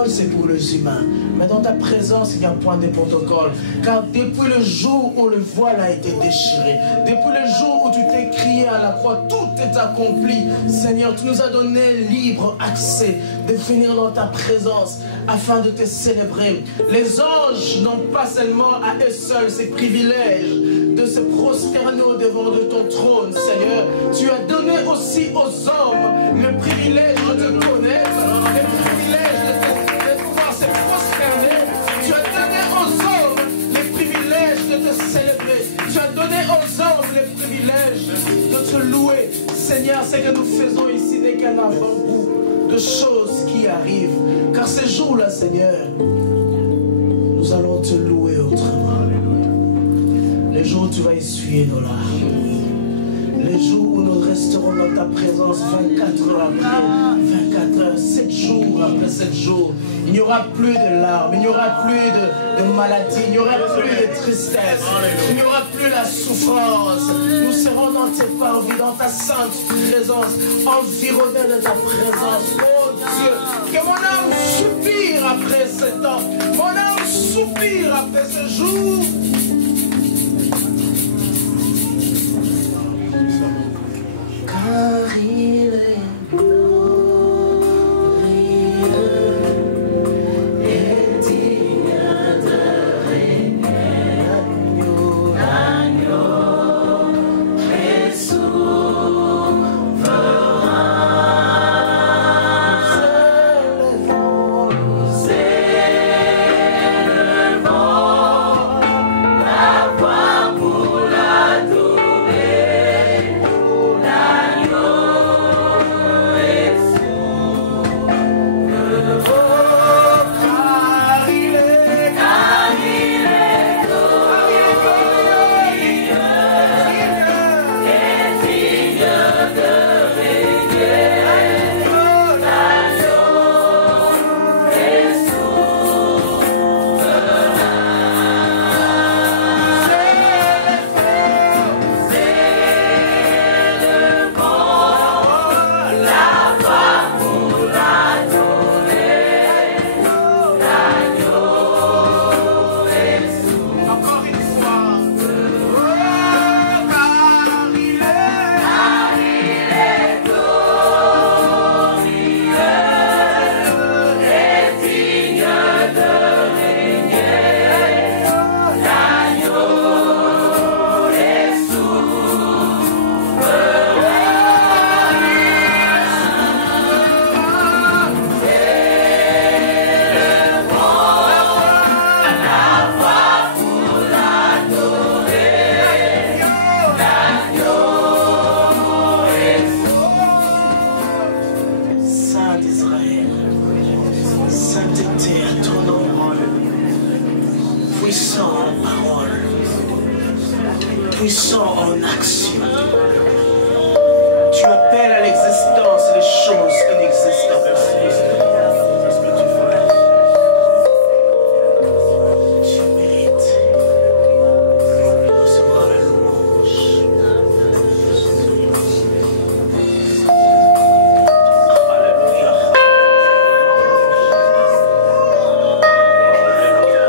protocole, c'est pour les humains. Mais dans ta présence, il n'y a point de protocole. Car depuis le jour où le voile a été déchiré, depuis le jour où tu t'es crié à la croix, tout est accompli. Seigneur, tu nous as donné libre accès de venir dans ta présence afin de te célébrer. Les anges n'ont pas seulement à eux seuls ces privilèges de se prosterner devant de ton trône, Seigneur. Tu as donné aussi aux hommes le privilège de te connaître, le privilège de pouvoir se prosterner. Tu as donné aux hommes le privilège de te célébrer. Tu as donné aux hommes le privilège de te louer. Seigneur, ce que nous faisons ici n'est qu'un avant-goût de choses qui arrivent. Car ces jours-là, Seigneur, nous allons te louer autrement. Les jours où tu vas essuyer nos larmes. Les jours où nous resterons dans ta présence 24 heures après 24 heures, 7 jours après 7 jours. Il n'y aura plus de larmes, il n'y aura plus de maladie, il n'y aura plus de tristesse, il n'y aura plus la souffrance. Nous serons dans tes parvis, dans ta sainte présence, environnés de ta présence. Oh Dieu, que mon âme soupire après ce temps, mon âme soupire après ce jour. Car il est glorieux et digne de régner, l'agneau est souverain. Nous élevons la voix pour l'adorer. Puissant en action. Tu appelles à l'existence les choses inexistantes. Tu mérites de recevoir la louange. Alléluia.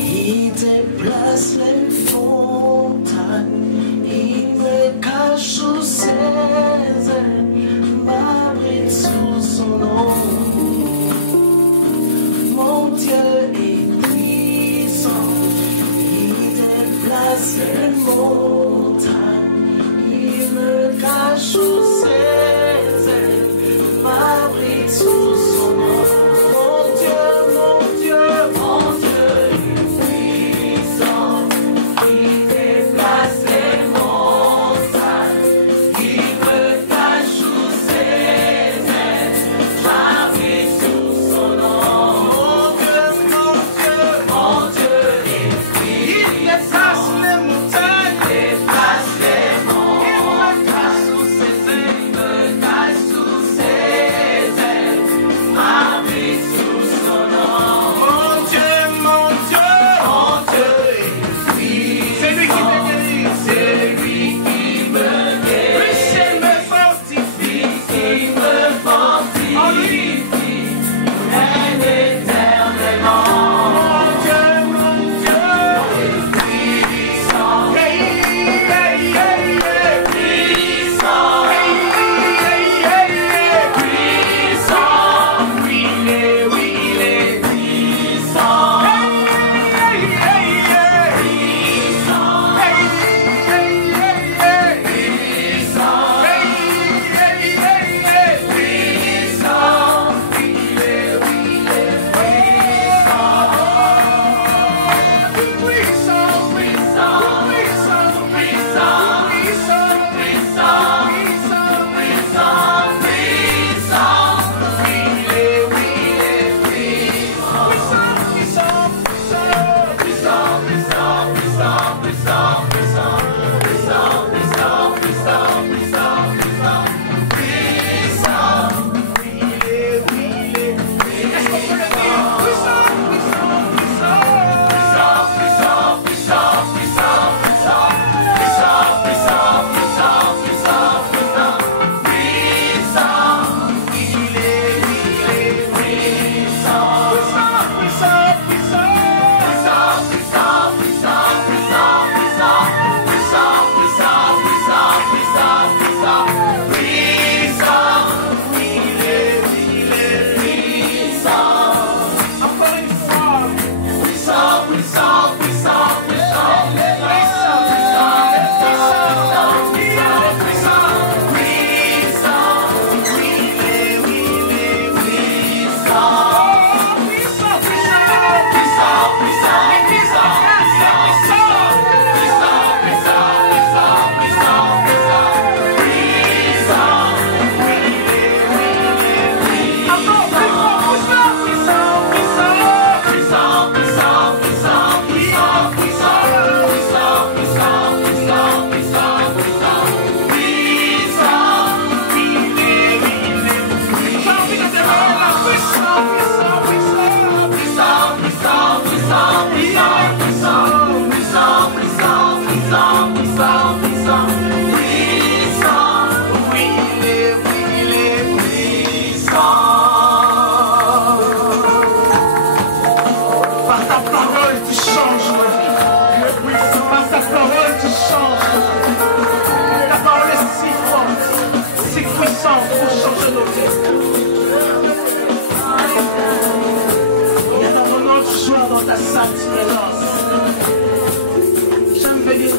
Il déplace les montagnes, il me cache sous ses ailes, m'abrite sous son ombre. Mon Dieu est puissant, il déplace les montagnes, il me cache sous ses ailes, m'abrite sous son ombre. Déplace les montagnes, déplace les montagnes.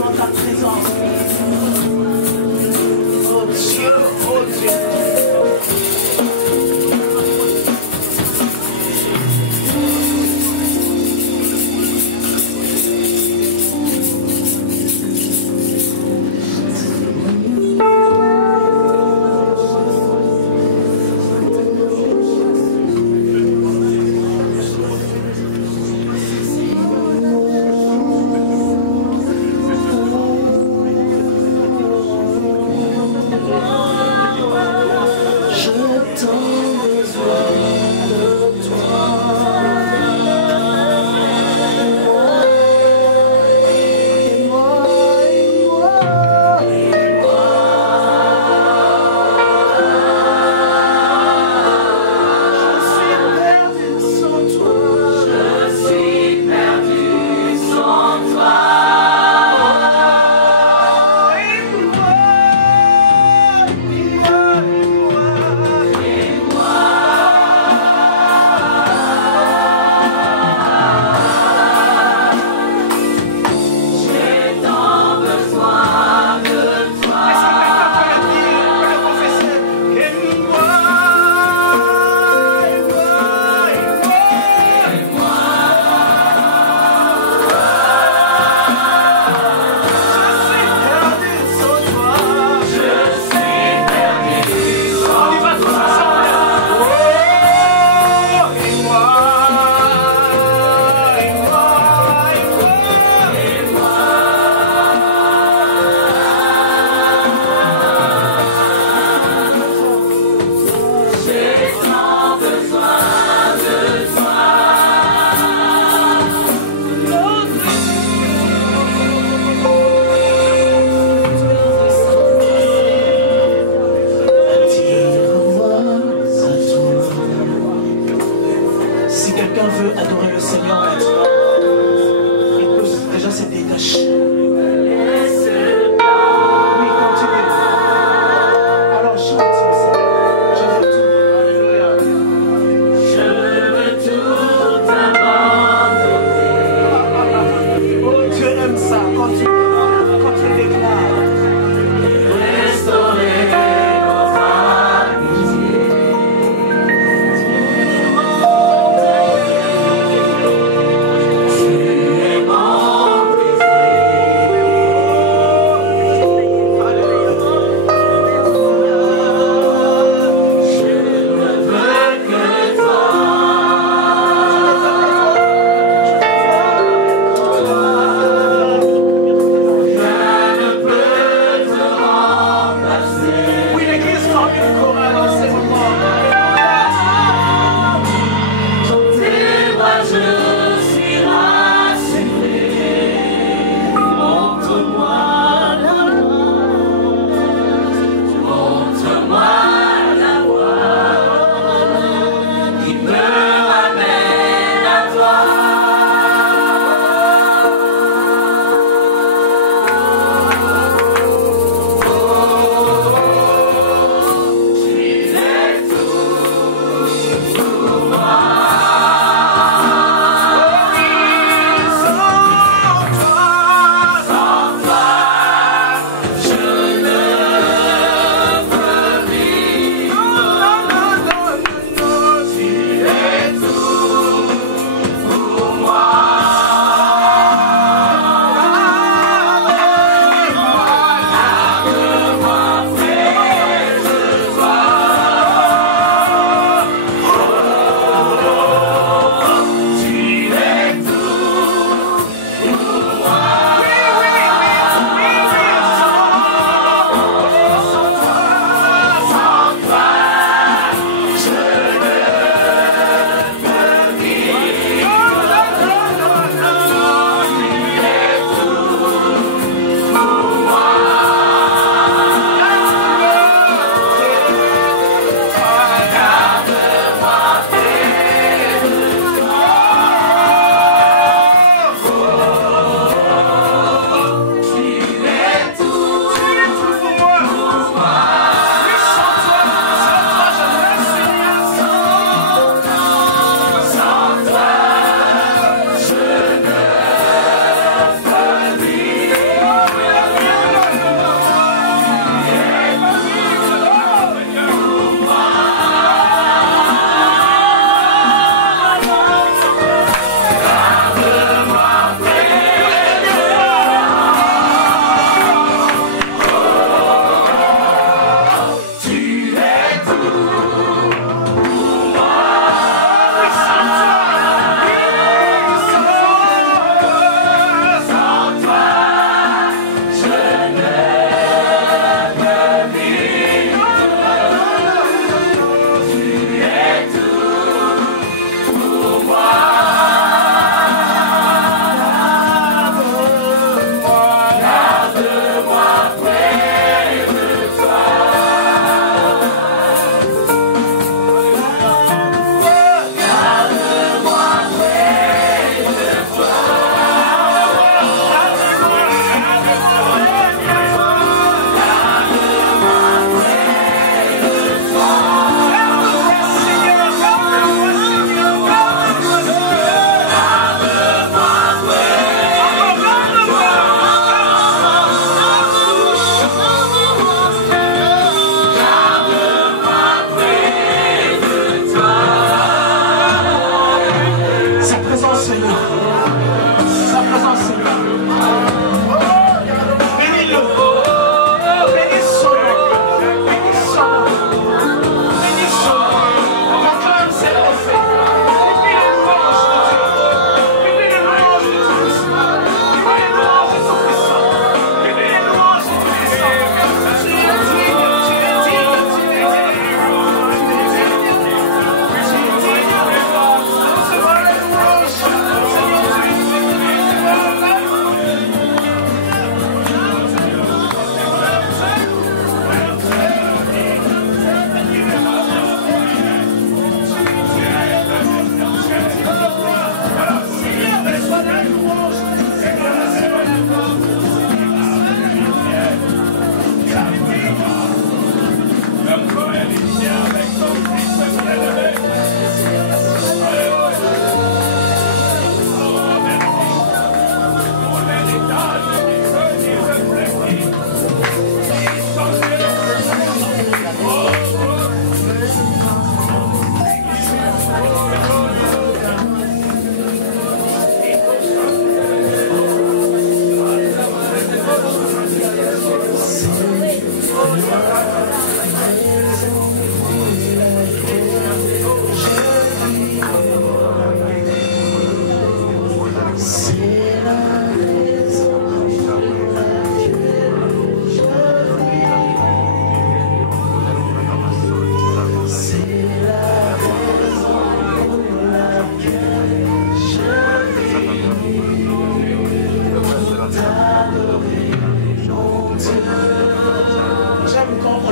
dans ta présence. Oh Dieu, oh Dieu.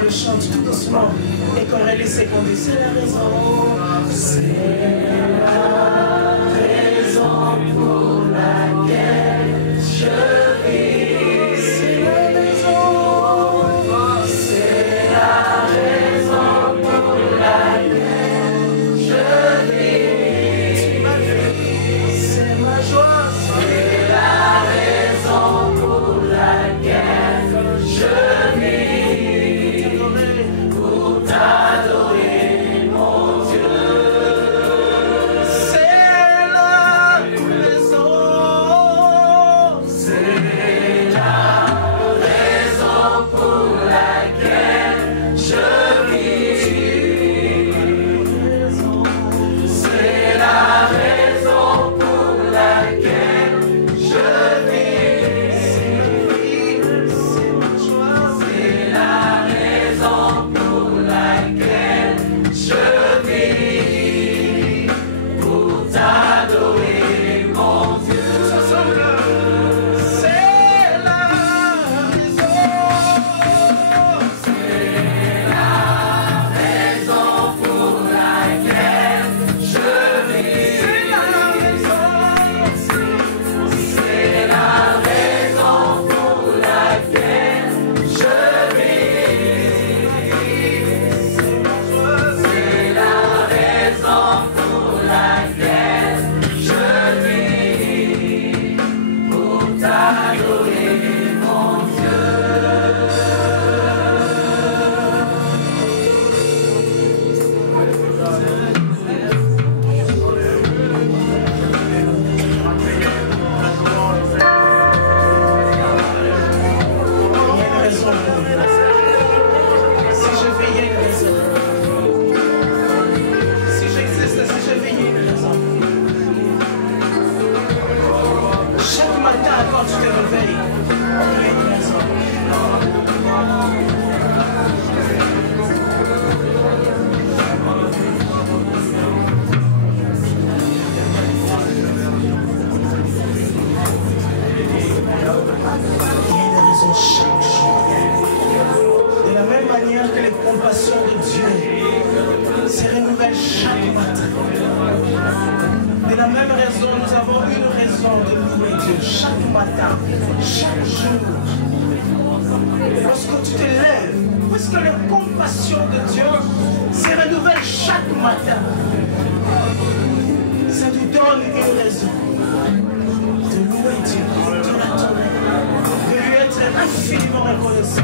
le chante tout doucement et qu'on réalise qu'on dit c'est la raison. C'est la raison pour laquelle je vis. C'est la raison. C'est la raison pour laquelle je vis. C'est ma vie. C'est ma joie. C'est la raison pour laquelle je vis. Pour t'adorer, mon Dieu. C'est la raison. C'est la raison pour laquelle je vis. C'est la raison pour laquelle je vis. C'est ma joie. C'est la raison pour laquelle je vis. Pour t'adorer, mon Dieu. C'est la raison. C'est la raison pour laquelle je vis. C'est la raison. C'est la raison pour laquelle je vis. C'est la raison pour laquelle je vis. Pour t'adorer, mon Il y a une raison pour moi. Si je vis, il y a une raison. Si j'existe, si je vis, il y a une raison. Chaque matin, quand tu te réveilles, il y a une raison. Il y a une raison chaque jour. De la même manière que les compassions de Dieu se renouvellent chaque matin. De la même raison, nous avons une raison de louer Dieu chaque matin, chaque jour. Lorsque tu te lèves, puisque les compassions de Dieu se renouvellent chaque matin, ça nous donne une raison de louer Dieu, de l'adorer, de lui être infiniment reconnaissant.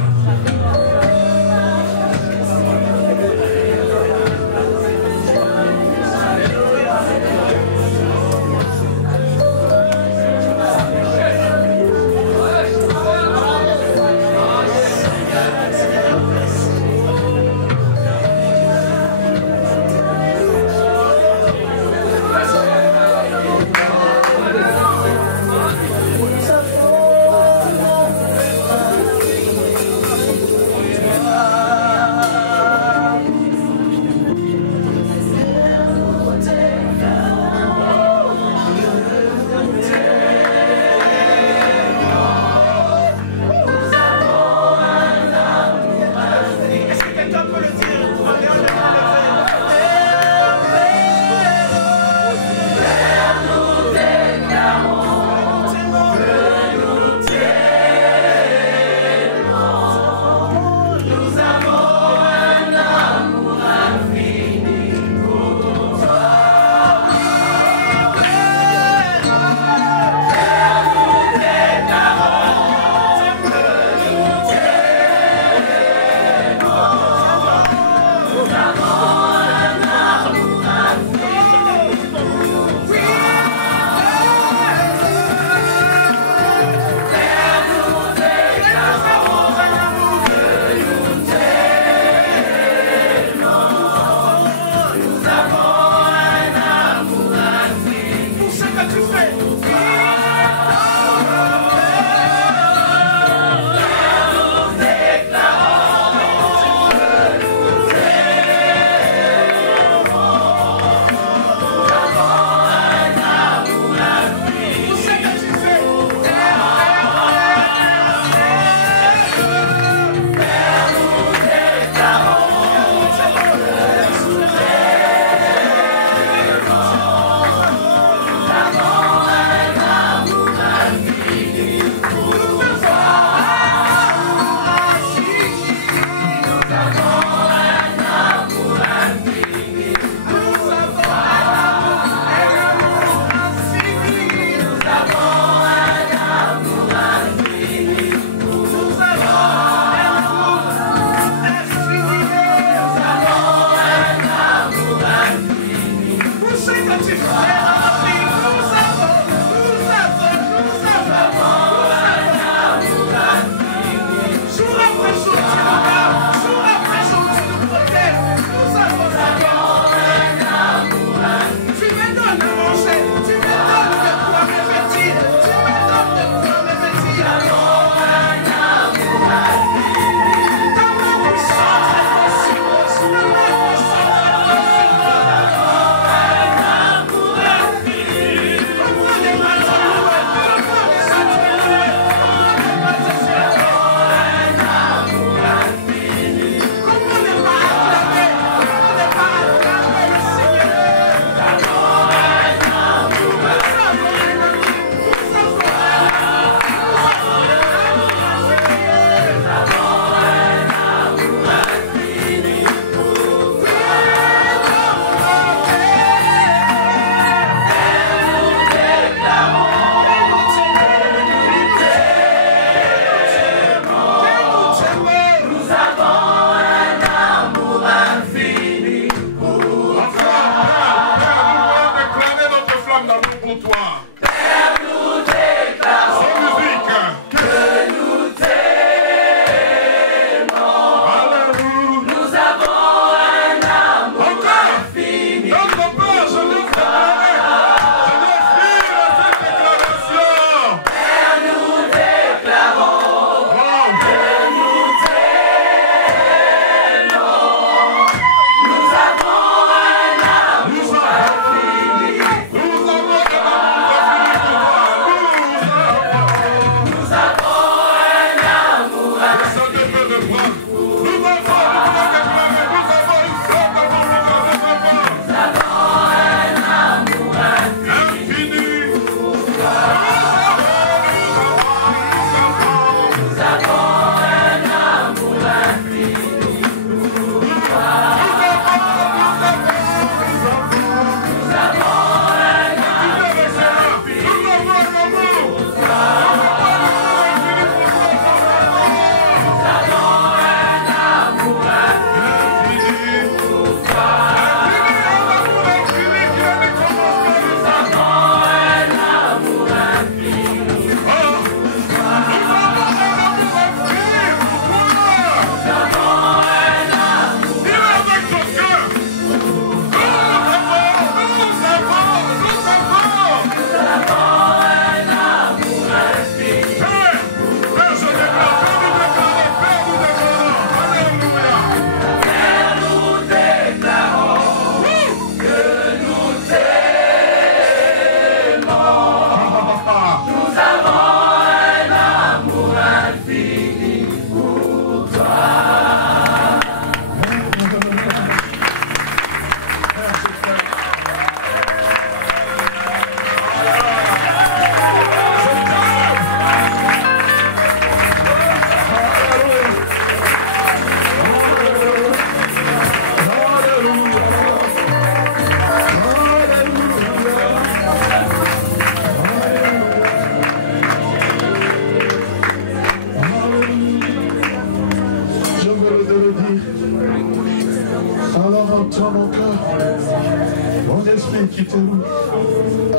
loues.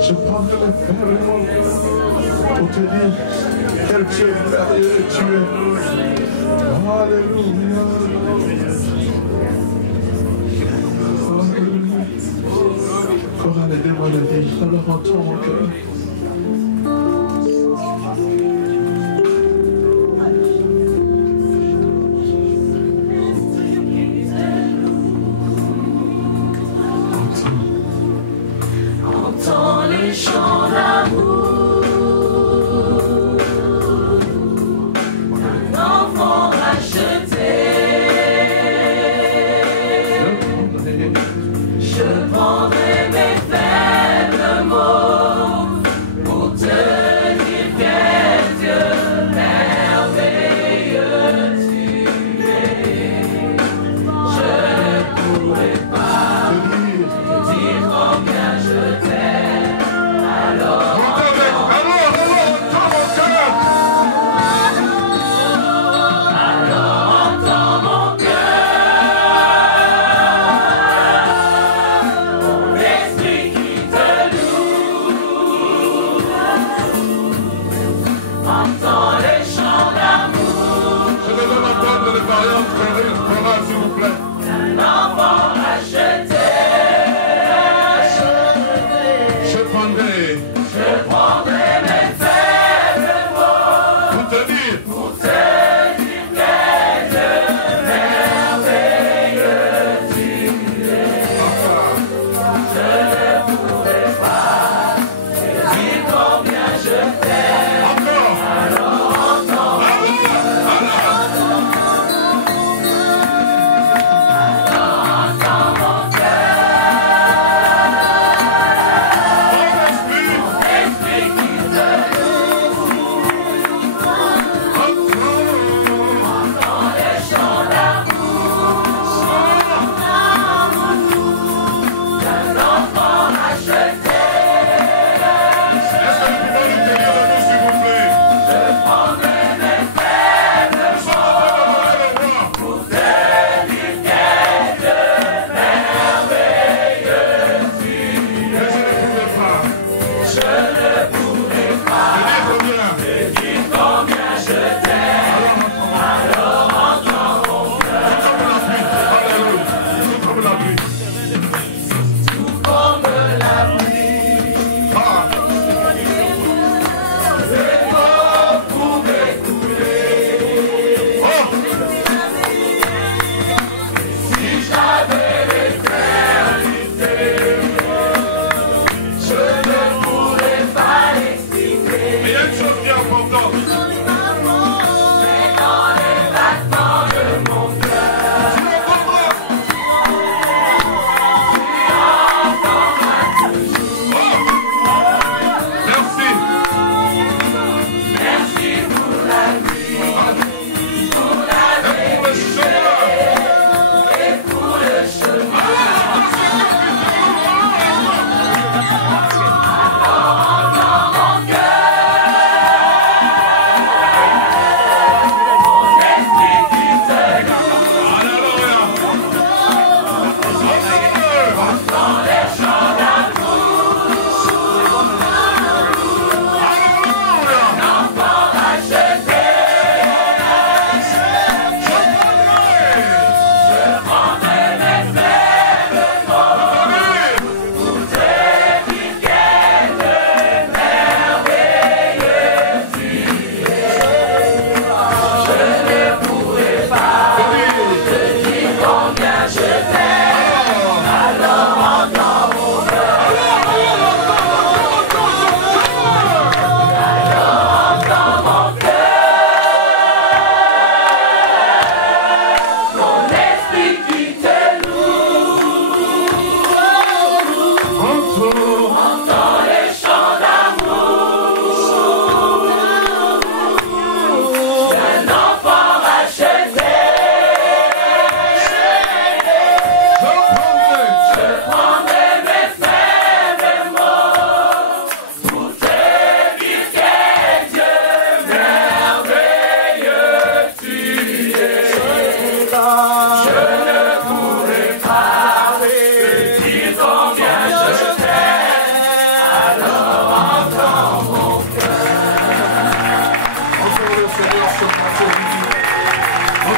Je prendrai le Père et mon pour te dire quel Dieu merveilleux tu es. Alléluia. Chorale, aidez-moi le dire. Alors entends mon cœur. Entends les chants d'amour d'un enfant racheté. Je prendrai mes faibles mots pour te dire quel Dieu merveilleux tu es. Je ne pourrai pas te dire combien je t'aime. Alors entends mon cœur, mon esprit qui te loue. Entends les chants d'amour Je vais même entendre les variantes chorales, s'il vous plaît. d'un enfant racheté. Je prendrai mes faibles mots pour te dire pour te dire quel Dieu merveilleux tu es. Je ne pourrai pas te dire combien je t'aime. encore. Alors entends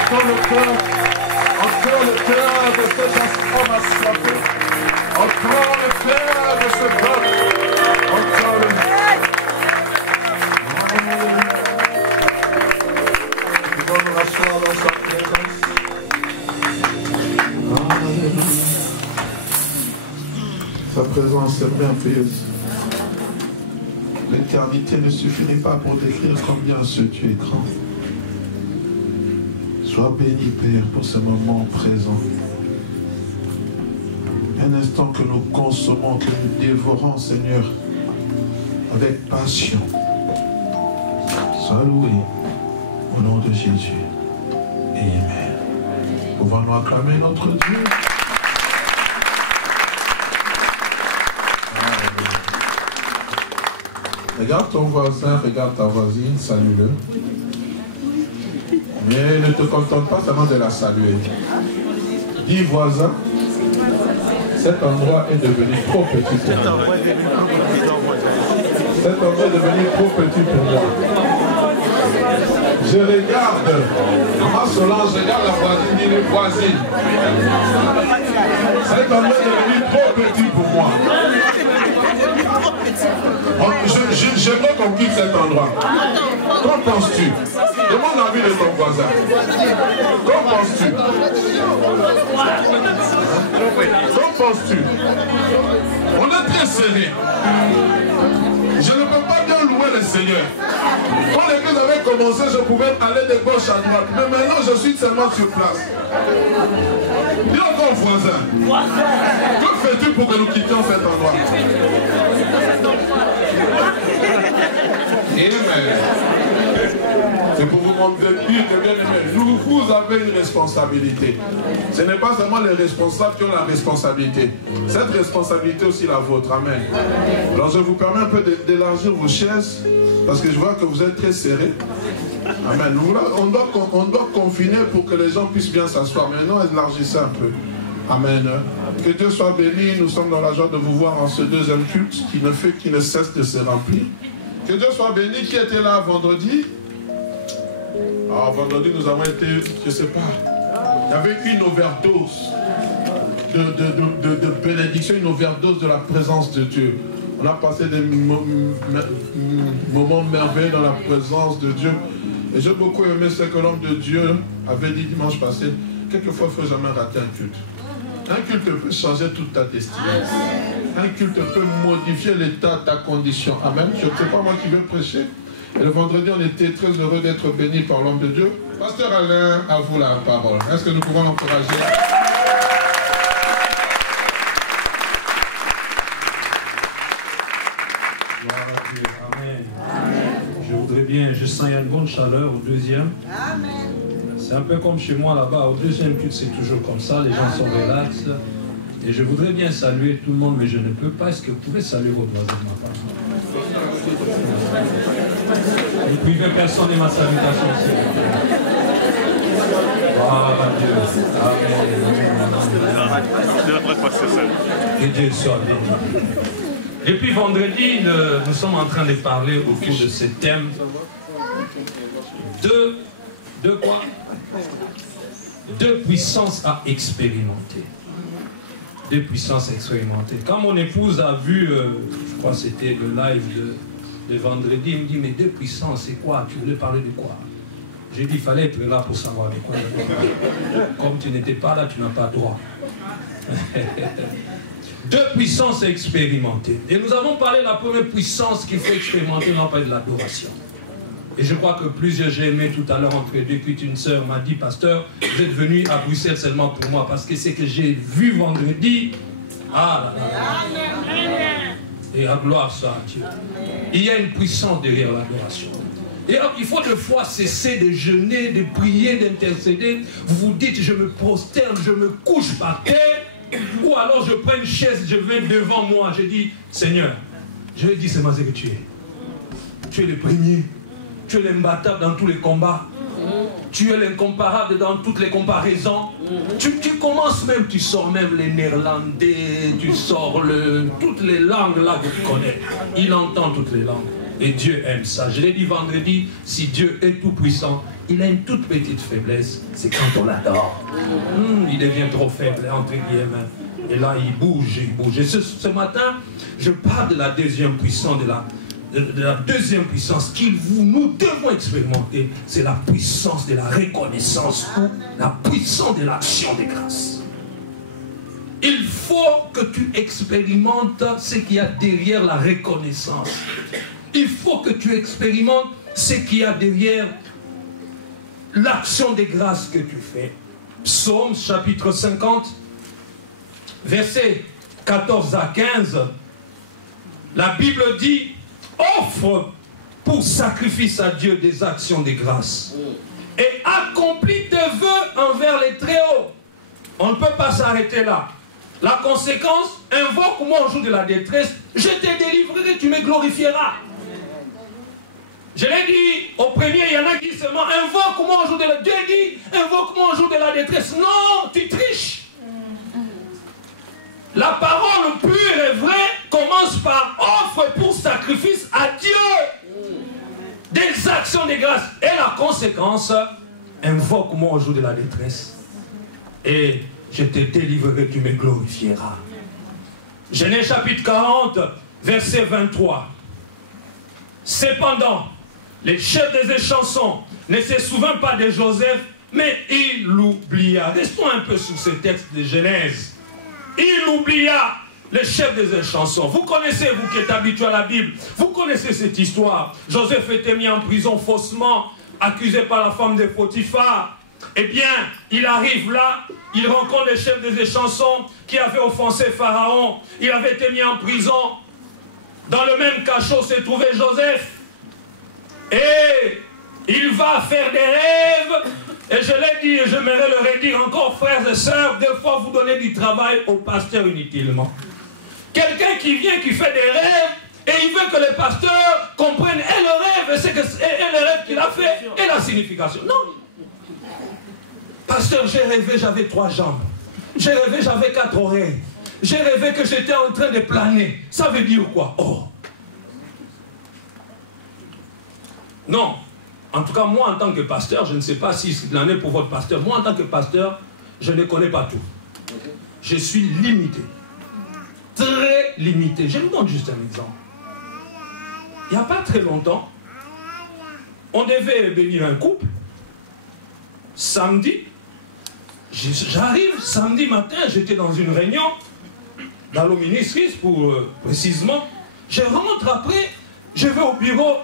Entends le cœur. Entends le cœur de cet homme assoiffé. Entends le cœur de ce peuple. Entends le cœur. Nous allons nous rasseoir dans sa présence. Alléluia. Sa présence est merveilleuse. L'éternité ne suffirait pas pour décrire combien ce Dieu est grand. Sois béni, Père, pour ce moment présent. Un instant que nous consommons, que nous dévorons, Seigneur, avec passion. Sois loué au nom de Jésus. Amen. Pouvons-nous acclamer notre Dieu? Regarde ton voisin, regarde ta voisine, salue-le. Mais ne te contente pas seulement de la saluer. Dis voisin, cet endroit est devenu trop petit pour moi. Cet endroit est devenu trop petit pour moi. Je regarde, en Solange, je regarde la voisine, dis les voisines. Cet endroit est devenu trop petit pour moi. J'aimerais qu'on quitte cet endroit. Qu'en penses-tu? Demande l'avis de ton voisin. Qu'en penses-tu? Qu'en penses-tu? On est très serré. Je ne peux pas bien louer le Seigneur. Quand l'église avait commencé, je pouvais aller de gauche à droite. Mais maintenant, je suis seulement sur place. Dis encore voisin. Que fais-tu pour que nous quittions cet endroit? Amen. C'est pour vous montrer bien aimé. Vous avez une responsabilité. Ce n'est pas seulement les responsables qui ont la responsabilité. Cette responsabilité aussi la vôtre. Amen. Alors je vous permets un peu d'élargir vos chaises parce que je vois que vous êtes très serrés. Amen. On doit confiner pour que les gens puissent bien s'asseoir. Maintenant, élargissez un peu. Amen. Que Dieu soit béni. Nous sommes dans la joie de vous voir en ce deuxième culte qui ne cesse de se remplir. Que Dieu soit béni. Qui était là vendredi? Alors, vendredi, nous avons été, je ne sais pas, il y avait une overdose de bénédiction, une overdose de la présence de Dieu. On a passé des moments merveilleux dans la présence de Dieu. Et j'ai beaucoup aimé ce que l'homme de Dieu avait dit dimanche passé. Quelquefois, il ne faut jamais rater un culte. Un culte peut changer toute ta destinée. Un culte peut modifier l'état de ta condition. Amen. Je ne sais pas moi qui vais prêcher. Et le vendredi, on était très heureux d'être bénis par l'homme de Dieu. Pasteur Alain, à vous la parole. Est-ce que nous pouvons l'encourager? Gloire à Dieu. Amen. Je voudrais bien, je sens une bonne chaleur au deuxième. Amen. C'est un peu comme chez moi là-bas. Au deuxième culte, c'est toujours comme ça. Les gens sont relax. Et je voudrais bien saluer tout le monde, mais je ne peux pas. Est-ce que vous pouvez saluer votre voisin de ma part? Ne privez personne de ma salutation. Gloire à Dieu. Amen. Que Dieu soit béni. Et puis vendredi, nous sommes en train de parler autour de ce thème de quoi? De puissance à expérimenter. De puissance à expérimenter. Quand mon épouse a vu, je crois que c'était le live de vendredi, il me dit, mais deux puissances, c'est quoi? Tu voulais parler de quoi? J'ai dit, il fallait être là pour savoir de quoi. Comme tu n'étais pas là, tu n'as pas droit. Deux puissances à expérimenter. Et nous avons parlé de la première puissance qu'il faut expérimenter, on a parlé de l'adoration. Et je crois que plusieurs, j'ai aimé tout à l'heure entre deux, puis une sœur m'a dit, pasteur, vous êtes venu à Bruxelles seulement pour moi, parce que c'est que j'ai vu vendredi. Ah là là. Et à gloire soit à Dieu. Il y a une puissance derrière l'adoration. Et alors, il faut des fois cesser de jeûner, de prier, d'intercéder. Vous vous dites, je me prosterne, je me couche par terre, ou alors je prends une chaise, je vais devant moi, je dis, Seigneur, je lui dis, c'est moi ce que tu es. Tu es le premier. Tu es l'imbattable dans tous les combats. Tu es l'incomparable dans toutes les comparaisons. Tu commences même, tu sors même les néerlandais, tu sors toutes les langues là que tu connais. Il entend toutes les langues. Et Dieu aime ça. Je l'ai dit vendredi, si Dieu est tout puissant, il a une toute petite faiblesse, c'est quand on l'adore. Il devient trop faible, entre guillemets. Et là, il bouge, il bouge. Et ce matin, je parle de la deuxième puissance, de la deuxième puissance nous devons expérimenter, c'est la puissance de la reconnaissance ou la puissance de l'action de grâce. Il faut que tu expérimentes ce qu'il y a derrière la reconnaissance. Il faut que tu expérimentes ce qu'il y a derrière l'action de grâce que tu fais. Psaume chapitre 50, versets 14 à 15, la Bible dit: offre pour sacrifice à Dieu des actions de grâce et accomplis tes vœux envers les Très-Hauts. On ne peut pas s'arrêter là. La conséquence, invoque-moi au jour de la détresse, je te délivrerai, tu me glorifieras. Je l'ai dit au premier, il y en a qui seulement invoque-moi au jour de la détresse. Dieu dit invoque-moi au jour de la détresse. Non, tu triches. La parole pure et vraie commence par offre pour sacrifice à Dieu des actions de grâce. Et la conséquence, invoque-moi au jour de la détresse. Et je te délivrerai, tu me glorifieras. Genèse chapitre 40, verset 23. Cependant, les chefs des échansons ne se souviennent pas de Joseph, mais il l'oublia. Restons un peu sur ce texte de Genèse. Il oublia le chef des échansons. Vous connaissez, vous qui êtes habitués à la Bible, vous connaissez cette histoire. Joseph était mis en prison faussement, accusé par la femme de Potiphar. Eh bien, il arrive là, il rencontre le chef des échansons qui avait offensé Pharaon. Il avait été mis en prison. Dans le même cachot se trouvait Joseph. Et il va faire des rêves. Et je l'ai dit et je m'aimerais le redire encore, frères et sœurs, des fois vous donnez du travail au pasteur inutilement. Quelqu'un qui vient, qui fait des rêves, et il veut que le pasteur comprenne et le rêve, et le rêve qu'il a fait, et la signification. Non. Pasteur, j'ai rêvé, j'avais 3 jambes. J'ai rêvé, j'avais 4 oreilles. J'ai rêvé que j'étais en train de planer. Ça veut dire quoi? Oh. Non. En tout cas, moi, en tant que pasteur, je ne sais pas si c'est l'année pour votre pasteur. Moi, en tant que pasteur, je ne connais pas tout. Je suis limité. Très limité. Je vous donne juste un exemple. Il n'y a pas très longtemps, on devait bénir un couple. Samedi, j'arrive samedi matin, j'étais dans une réunion, dans le ministère, pour précisément. Je rentre après, je vais au bureau.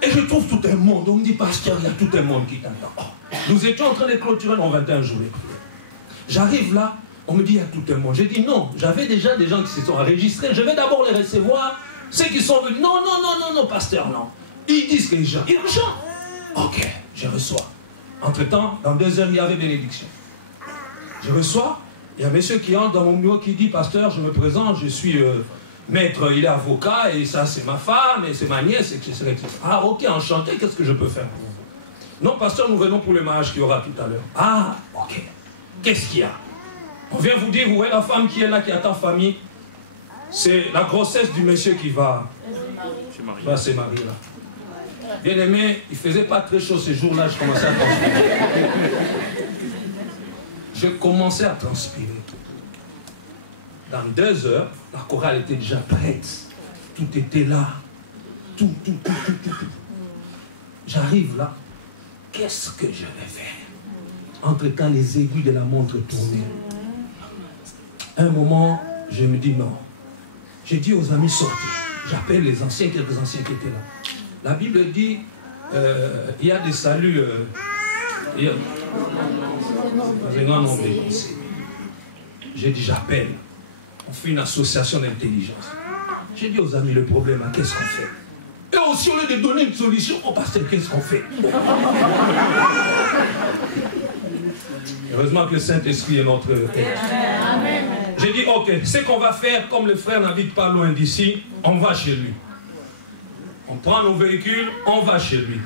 Et je trouve tout un monde. On me dit, pasteur, il y a tout un monde qui t'attend. Oh, nous étions en train de clôturer nos 21 jours. J'arrive là, on me dit, il y a tout un monde. J'ai dit, non, j'avais déjà des gens qui se sont enregistrés. Je vais d'abord les recevoir. Ceux qui sont venus, non, non, non, non, non, pasteur, non. Ils disent que les gens, urgent. Ok, je reçois. Entre-temps, dans 2 heures, il y avait bénédiction. Je reçois. Il y a un monsieur qui entre dans mon bureau qui dit, pasteur, je me présente, je suis... maître, il est avocat, et ça c'est ma femme, et c'est ma nièce, etc. Ah, ok, enchanté, qu'est-ce que je peux faire pour vous? Non, pasteur, nous venons pour le mariage qu'il y aura tout à l'heure. Ah, ok. Qu'est-ce qu'il y a? On vient vous dire où est la femme qui est là, qui attend famille. C'est la grossesse du monsieur qui va se marier là. Bien aimé, il ne faisait pas très chaud ce jour-là, je commençais à transpirer. Je commençais à transpirer. Dans 2 heures, la chorale était déjà prête. Tout était là. Tout. J'arrive là. Qu'est-ce que je vais faire? Entre-temps, les aiguilles de la montre tournaient. À un moment, je me dis non. J'ai dit aux amis, sortez. J'appelle les anciens, quelques anciens qui étaient là. La Bible dit, il y a des saluts. J'ai dit, j'appelle. On fait une association d'intelligence. J'ai dit aux amis, le problème, qu'est-ce qu'on fait? Et aussi, au lieu de donner une solution, au pasteur, qu'est-ce qu'on fait? Heureusement que le Saint-Esprit est notre aide. J'ai dit, ok, ce qu'on va faire, comme le frère n'habite pas loin d'ici, on va chez lui. On prend nos véhicules, on va chez lui.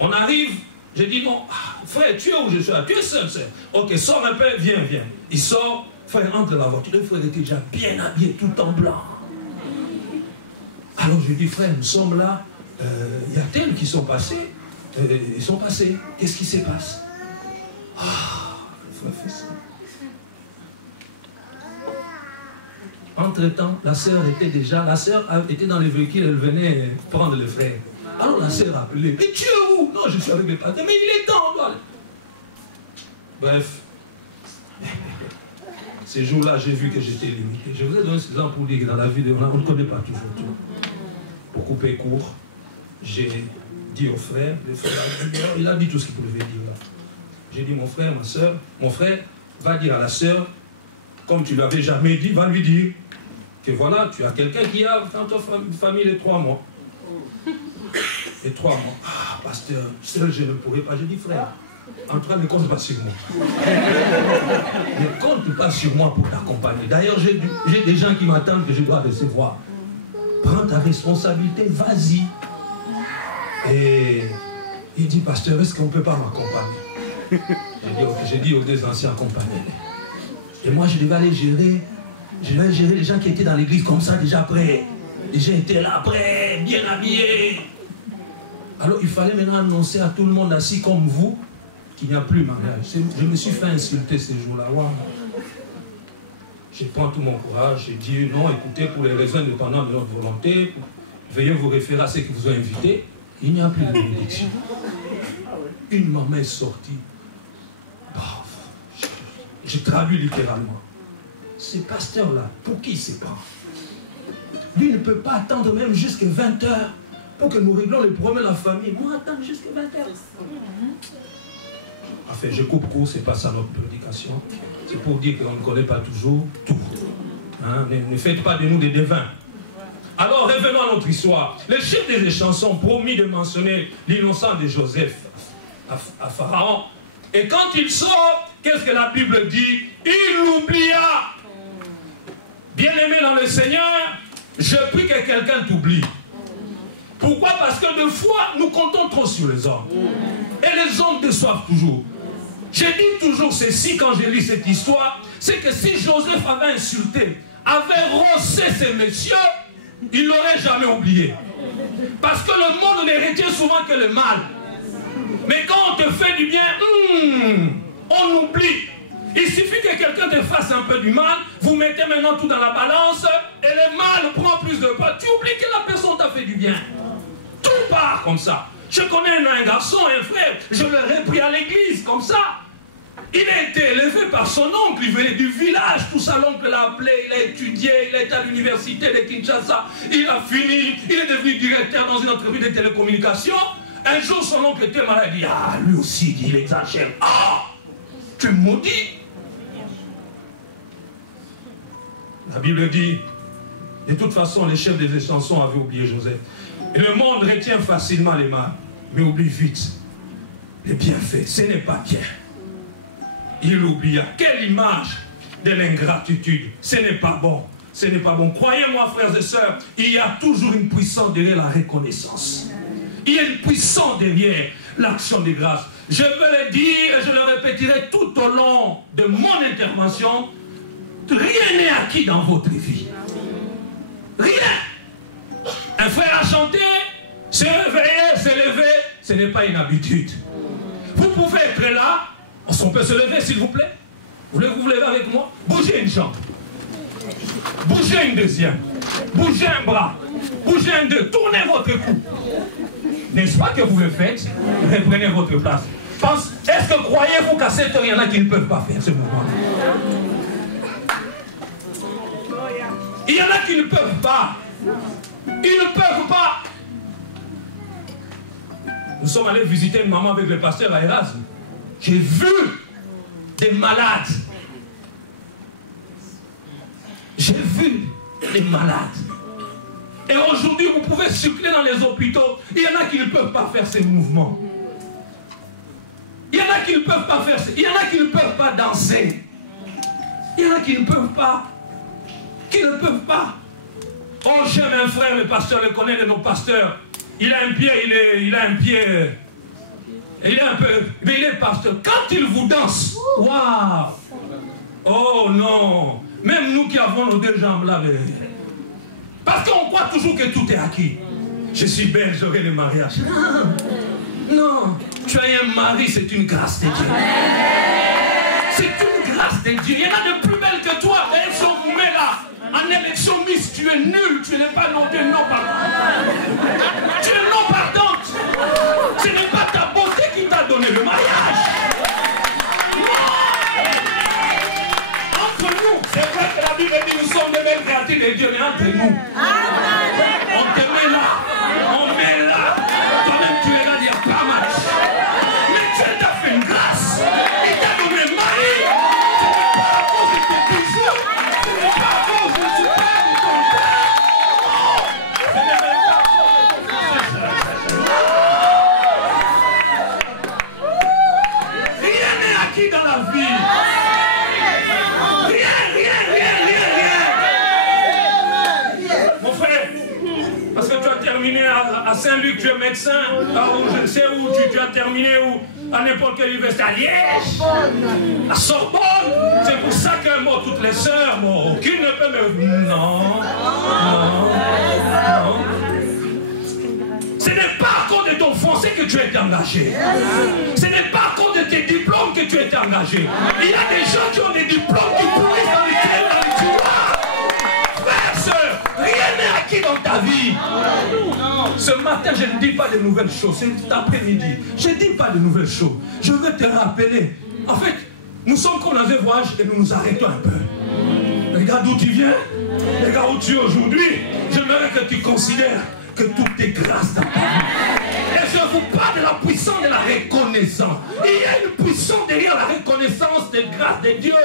On arrive, j'ai dit, non, frère, tu es où je suis là? Tu es seul, c'est. Ok, sors un peu, viens. Il sort. Frère, entre dans la voiture, le frère était déjà bien habillé, tout en blanc. À Alors je dis, frère, nous sommes là, il y a tels qui sont passés, ils sont passés. Qu'est-ce qui se passe? Ah, le frère fait ça. Entre-temps, la sœur était dans le véhicule, elle venait prendre le frère. Alors la sœur a appelé, mais tu es où? Non, je suis avec les patins, mais il est temps, on doit aller. Bref, ces jours-là, j'ai vu que j'étais limité. Je vous ai donné ces exemples pour dire que dans la vie, on ne connaît pas toujours tout. Pour couper court, j'ai dit au frère, le frère il a dit tout ce qu'il pouvait dire là. J'ai dit, mon frère, ma soeur, mon frère, va dire à la sœur, comme tu ne l'avais jamais dit, va lui dire que voilà, tu as quelqu'un qui a dans ta famille les 3 mois. Les 3 mois. Ah, pasteur, seul je ne pourrais pas. J'ai dit, frère, en tout cas, ne compte pas sur moi. Ne compte pas sur moi pour t'accompagner. D'ailleurs, j'ai des gens qui m'attendent que je dois recevoir. Prends ta responsabilité, vas-y. Et il dit, pasteur, est-ce qu'on ne peut pas m'accompagner? J'ai dit aux 2 anciens, accompagnez-les. Et moi, je devais aller gérer les gens qui étaient dans l'église comme ça, déjà prêts. Les gens étaient là, prêts, bien habillés. Alors, il fallait maintenant annoncer à tout le monde assis comme vous qu'il n'y a plus mariage. Je me suis fait insulter ces jours-là. Wow. Je prends tout mon courage, j'ai dit non, écoutez, pour les raisons indépendantes de notre volonté, veuillez vous référer à ceux qui vous ont invité. Il n'y a plus de bénédiction. Une maman est sortie. Je traduis littéralement. Ce pasteur-là, pour qui il se prend? Lui ne peut pas attendre même jusqu'à 20 h pour que nous réglons les problèmes de la famille. Moi, attendre jusqu'à 20 h. Enfin, je coupe court, c'est pas ça notre prédication. C'est pour dire qu'on ne connaît pas toujours tout. Hein? Ne faites pas de nous des devins. Alors, revenons à notre histoire. Le chef des chansons promis de mentionner l'innocent de Joseph à Pharaon. Et quand il sort, qu'est-ce que la Bible dit? Il l'oublia. Bien-aimé dans le Seigneur, je prie que quelqu'un t'oublie. Pourquoi? Parce que des fois, nous comptons trop sur les hommes. Et les hommes déçoivent toujours. J'ai dit toujours ceci quand j'ai lu cette histoire, c'est que si Joseph avait insulté, avait rossé ces messieurs, il ne l'aurait jamais oublié. Parce que le monde ne retient souvent que le mal. Mais quand on te fait du bien, on oublie. Il suffit que quelqu'un te fasse un peu du mal, vous mettez maintenant tout dans la balance, et le mal prend plus de part. Tu oublies que la personne t'a fait du bien. Tout part comme ça. Je connais un garçon, un frère, je l'ai repris à l'église comme ça. Il a été élevé par son oncle, il venait du village, tout ça, l'oncle l'a appelé, il a étudié, il a été à l'université de Kinshasa, il a fini, il est devenu directeur dans une entreprise de télécommunications. Un jour, son oncle était malade, il dit, ah, lui aussi, il exagère. Ah, tu es maudit. La Bible dit, de toute façon, les chefs des chansons avaient oublié Joseph. Et le monde retient facilement les mal, mais oublie vite les bienfaits. Ce n'est pas bien. Il oublia. Quelle image de l'ingratitude. Ce n'est pas bon. Ce n'est pas bon. Croyez-moi, frères et sœurs, il y a toujours une puissance derrière la reconnaissance. Il y a une puissance derrière l'action de grâce. Je veux le dire et je le répéterai tout au long de mon intervention. Rien n'est acquis dans votre vie. Rien. Un frère a chanté, se réveiller, se lever, ce n'est pas une habitude. Vous pouvez être là, on peut se lever s'il vous plaît. Voulez-vous vous lever avec moi? Bougez une jambe. Bougez une deuxième. Bougez un bras. Bougez un deux. Tournez votre cou. N'est-ce pas que vous le faites? Reprenez votre place. Est-ce que croyez-vous qu'à cette heure, il y en a qui ne peuvent pas faire ce mouvement? Il y en a qui ne peuvent pas. Ils ne peuvent pas. Nous sommes allés visiter une maman avec le pasteur à Erasme. J'ai vu des malades. J'ai vu des malades. Et aujourd'hui, vous pouvez circuler dans les hôpitaux. Il y en a qui ne peuvent pas faire ces mouvements. Il y en a qui ne peuvent pas faire. Il y en a qui ne peuvent pas danser. Il y en a qui ne peuvent pas. Qui ne peuvent pas. Oh, j'aime un frère, le pasteur le connaît de nos pasteurs. Il a un pied, il a un pied. Il est un peu. Mais il est pasteur. Quand il vous danse, waouh! Oh non! Même nous qui avons nos deux jambes là. Parce qu'on croit toujours que tout est acquis. Je suis belle, j'aurai le mariage. Non, tu as un mari, c'est une grâce de Dieu. C'est une grâce de Dieu. Il y en a de plus belles que toi. D'ailleurs, si on vous met là, en élection Miss, tu es nul, tu n'es pas non plus non pardante. Tu es non pardante. Ce n'est pas ta beauté qui t'a donné le mariage. Entre nous, c'est vrai que la Bible dit nous sommes des belles créatures de Dieu, mais entre nous, on te met là, on met là, toi-même tu es là, il n'y a pas match. Mais Dieu t'a fait une grâce, il t'a donné le mari, ce n'est pas à cause de tes bijoux, ce n'est pas à cause de ce père de ton père, non, ce n'est même pas à cause de ton frère. Rien n'est acquis dans la vie. À Saint-Luc, tu es médecin, je ne sais où, tu as terminé où, à n'importe quelle université, à Liège, à Sorbonne. C'est pour ça que moi, toutes les sœurs, moi, aucune ne peut me... Non, non, non. Ce n'est pas à cause de ton français que tu es engagé. Ce n'est pas à cause de tes diplômes que tu es engagé. Il y a des gens qui ont des diplômes qui pourrissent dans les tiroirs. Frères, sœurs, rien n'est acquis dans ta vie. Ce matin, je ne dis pas de nouvelles choses. C'est cet après-midi. Je ne dis pas de nouvelles choses. Je veux te rappeler. En fait, nous sommes comme dans un voyage et nous nous arrêtons un peu. Regarde d'où tu viens. Regarde où tu es aujourd'hui. J'aimerais que tu considères que tout est grâce dans ta vie. Et je vous parle de la puissance de la reconnaissance. Il y a une puissance derrière la reconnaissance des grâces de Dieu.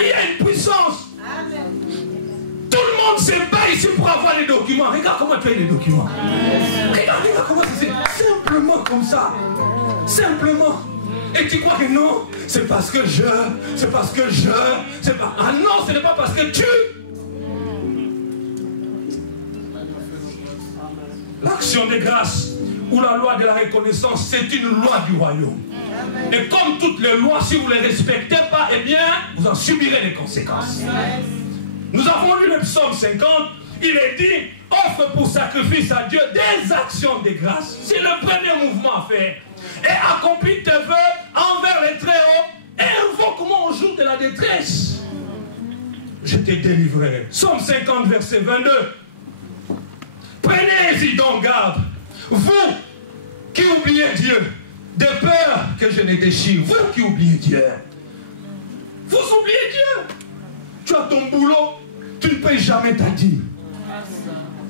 Il y a une puissance. Tout le monde se bat ici pour avoir les documents. Regarde comment tu as les documents. Regarde comment c'est. Simplement comme ça. Simplement. Et tu crois que non, c'est parce que c'est parce que c'est pas. Ah non, ce n'est pas parce que tu. L'action de grâce ou la loi de la reconnaissance, c'est une loi du royaume. Et comme toutes les lois, si vous ne les respectez pas, eh bien, vous en subirez les conséquences. Nous avons lu le psaume 50, il est dit, offre pour sacrifice à Dieu des actions de grâce. C'est le premier mouvement à faire. Et accomplis tes vœux envers les Très-Hauts et invoque-moi au jour de la détresse. Je te délivrerai. Psaume 50, verset 22. Prenez-y donc garde, vous qui oubliez Dieu, de peur que je ne déchire. Vous qui oubliez Dieu. Vous oubliez Dieu. Tu as ton boulot, tu ne payes jamais ta dîme.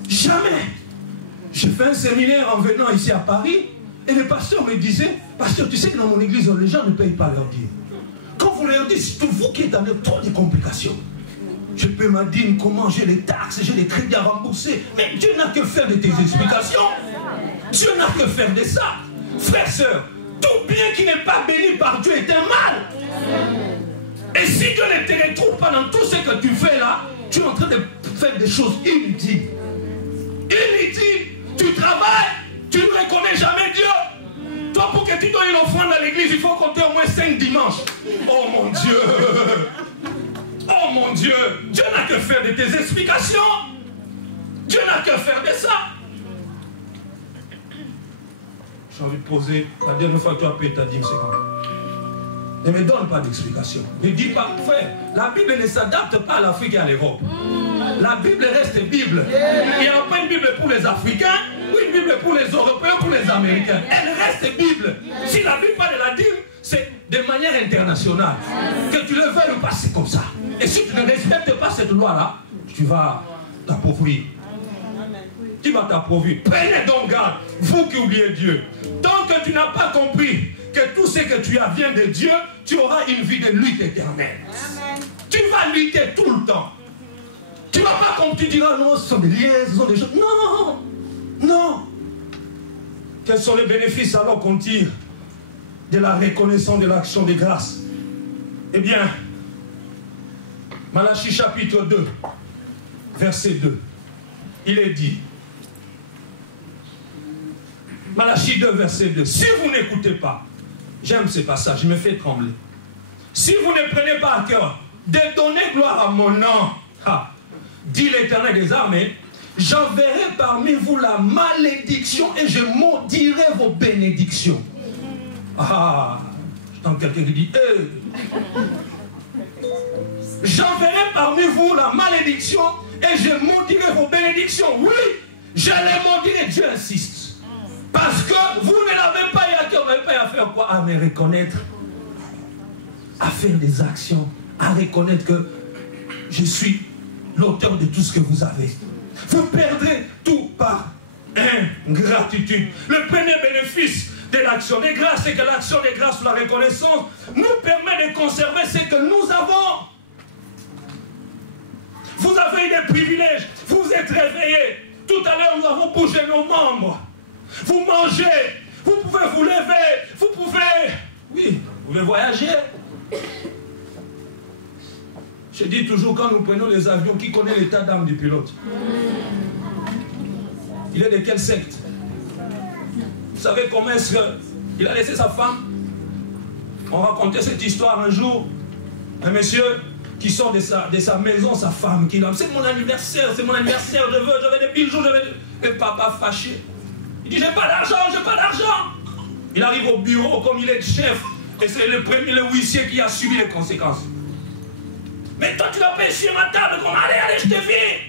Jamais. J'ai fait un séminaire en venant ici à Paris et le pasteur me disait, pasteur, tu sais que dans mon église, les gens ne payent pas leur dîme. Quand vous leur dites, c'est vous qui êtes dans trop de complications. Je paie ma dîme, comment j'ai les taxes, j'ai les crédits à rembourser. Mais Dieu n'a que faire de tes explications. Dieu n'a que faire de ça. Frères, sœurs, tout bien qui n'est pas béni par Dieu est un mal. Et si Dieu ne te retrouve pas dans tout ce que tu fais là, tu es en train de faire des choses inutiles. Inutiles. Tu travailles, tu ne reconnais jamais Dieu. Toi, pour que tu donnes une offrande à l'église, il faut compter au moins 5 dimanches. Oh mon Dieu. Oh mon Dieu. Dieu n'a que faire de tes explications. Dieu n'a que faire de ça. J'ai envie de poser, la dernière fois que tu as payé ta dîme, c'est quand? Ne me donne pas d'explication. Ne dis pas, frère, la Bible ne s'adapte pas à l'Afrique et à l'Europe. La Bible reste Bible. Il n'y a pas une Bible pour les Africains, ou une Bible pour les Européens, pour les Américains. Elle reste Bible. Si la Bible parle de la dîme, c'est de manière internationale. Que tu le veuilles ou pas, c'est comme ça. Et si tu ne respectes pas cette loi-là, tu vas t'appauvrir. Tu vas t'appauvrir. Prenez donc garde, vous qui oubliez Dieu. Tant que tu n'as pas compris que tout ce que tu as vient de Dieu, tu auras une vie de lutte éternelle. Amen. Tu vas lutter tout le temps. Tu ne vas pas comme tu diras, non, ce sont des liens, ce sont des choses. Non, non. Quels sont les bénéfices alors qu'on tire de la reconnaissance de l'action de grâce? Eh bien, Malachie chapitre 2, verset 2, il est dit, Malachie 2, verset 2, si vous n'écoutez pas, j'aime ce passage, il me fait trembler. Si vous ne prenez pas à cœur de donner gloire à mon nom, dit l'Éternel des armées, j'enverrai parmi vous la malédiction et je maudirai vos bénédictions. Ah, j'entends quelqu'un qui dit, j'enverrai parmi vous la malédiction et je maudirai vos bénédictions. Oui, je les maudirai. Dieu insiste. Parce que vous ne l'avez pas eu à cœur, vous n'avez pas eu à faire quoi? À me reconnaître, à faire des actions, à reconnaître que je suis l'auteur de tout ce que vous avez. Vous perdrez tout par ingratitude. Le premier bénéfice de l'action des grâces, c'est que l'action des grâces ou la reconnaissance nous permet de conserver ce que nous avons. Vous avez eu des privilèges, vous êtes réveillés. Tout à l'heure, nous avons bougé nos membres. Vous mangez, vous pouvez vous lever, vous pouvez voyager. Je dis toujours, quand nous prenons les avions, qui connaît l'état d'âme du pilote? Il est de quelle secte? Vous savez comment est-ce qu'il a laissé sa femme? On racontait cette histoire un jour. Un monsieur qui sort de sa maison, sa femme, qui l'a dit, c'est mon anniversaire, je veux des bijoux, Et papa fâché. Il dit, j'ai pas d'argent, j'ai pas d'argent. Il arrive au bureau comme il est chef, et c'est le premier, le huissier qui a subi les conséquences. Mais toi tu vas payer sur ma table, allez, je te fais.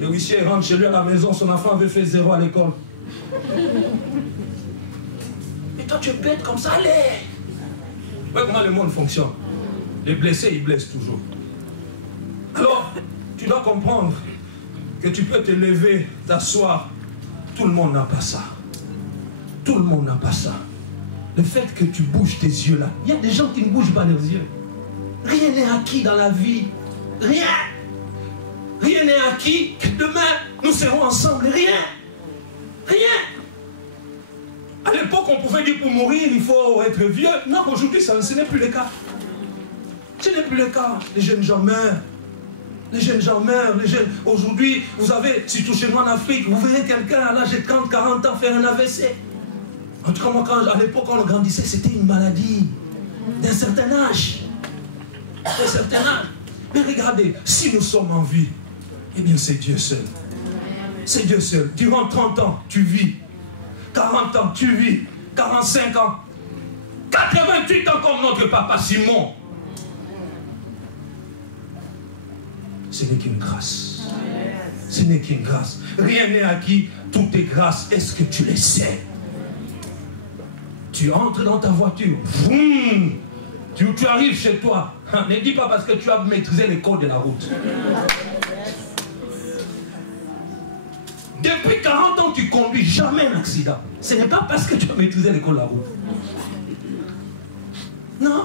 Le huissier rentre chez lui à la maison, son enfant avait fait 0 à l'école. Mais toi tu es bête comme ça, allez. Vous voyez comment le monde fonctionne. Les blessés, ils blessent toujours. Alors, tu dois comprendre que tu peux te lever, t'asseoir. Tout le monde n'a pas ça. Tout le monde n'a pas ça. Le fait que tu bouges tes yeux là, il y a des gens qui ne bougent pas leurs yeux. Rien n'est acquis dans la vie. Rien. Rien n'est acquis que demain, nous serons ensemble. Rien. Rien. À l'époque, on pouvait dire pour mourir, il faut être vieux. Non, aujourd'hui, ce n'est plus le cas. Ce n'est plus le cas. Les jeunes gens meurent. Les jeunes gens meurent. Aujourd'hui, vous avez, surtout chez nous en Afrique, vous verrez quelqu'un à l'âge de 30, 40 ans faire un AVC. En tout cas, moi, à l'époque, quand on grandissait, c'était une maladie d'un certain âge. D'un certain âge. Mais regardez, si nous sommes en vie, eh bien, c'est Dieu seul. C'est Dieu seul. Durant 30 ans, tu vis. 40 ans, tu vis. 45 ans. 88 ans comme notre papa Simon. Ce n'est qu'une grâce. Ce n'est qu'une grâce. Rien n'est acquis, tout est grâce. Est-ce que tu le sais? Tu entres dans ta voiture, vroom, tu arrives chez toi. Ne dis pas parce que tu as maîtrisé les codes de la route. Depuis 40 ans, tu conduis jamais un accident. Ce n'est pas parce que tu as maîtrisé les codes de la route. Non.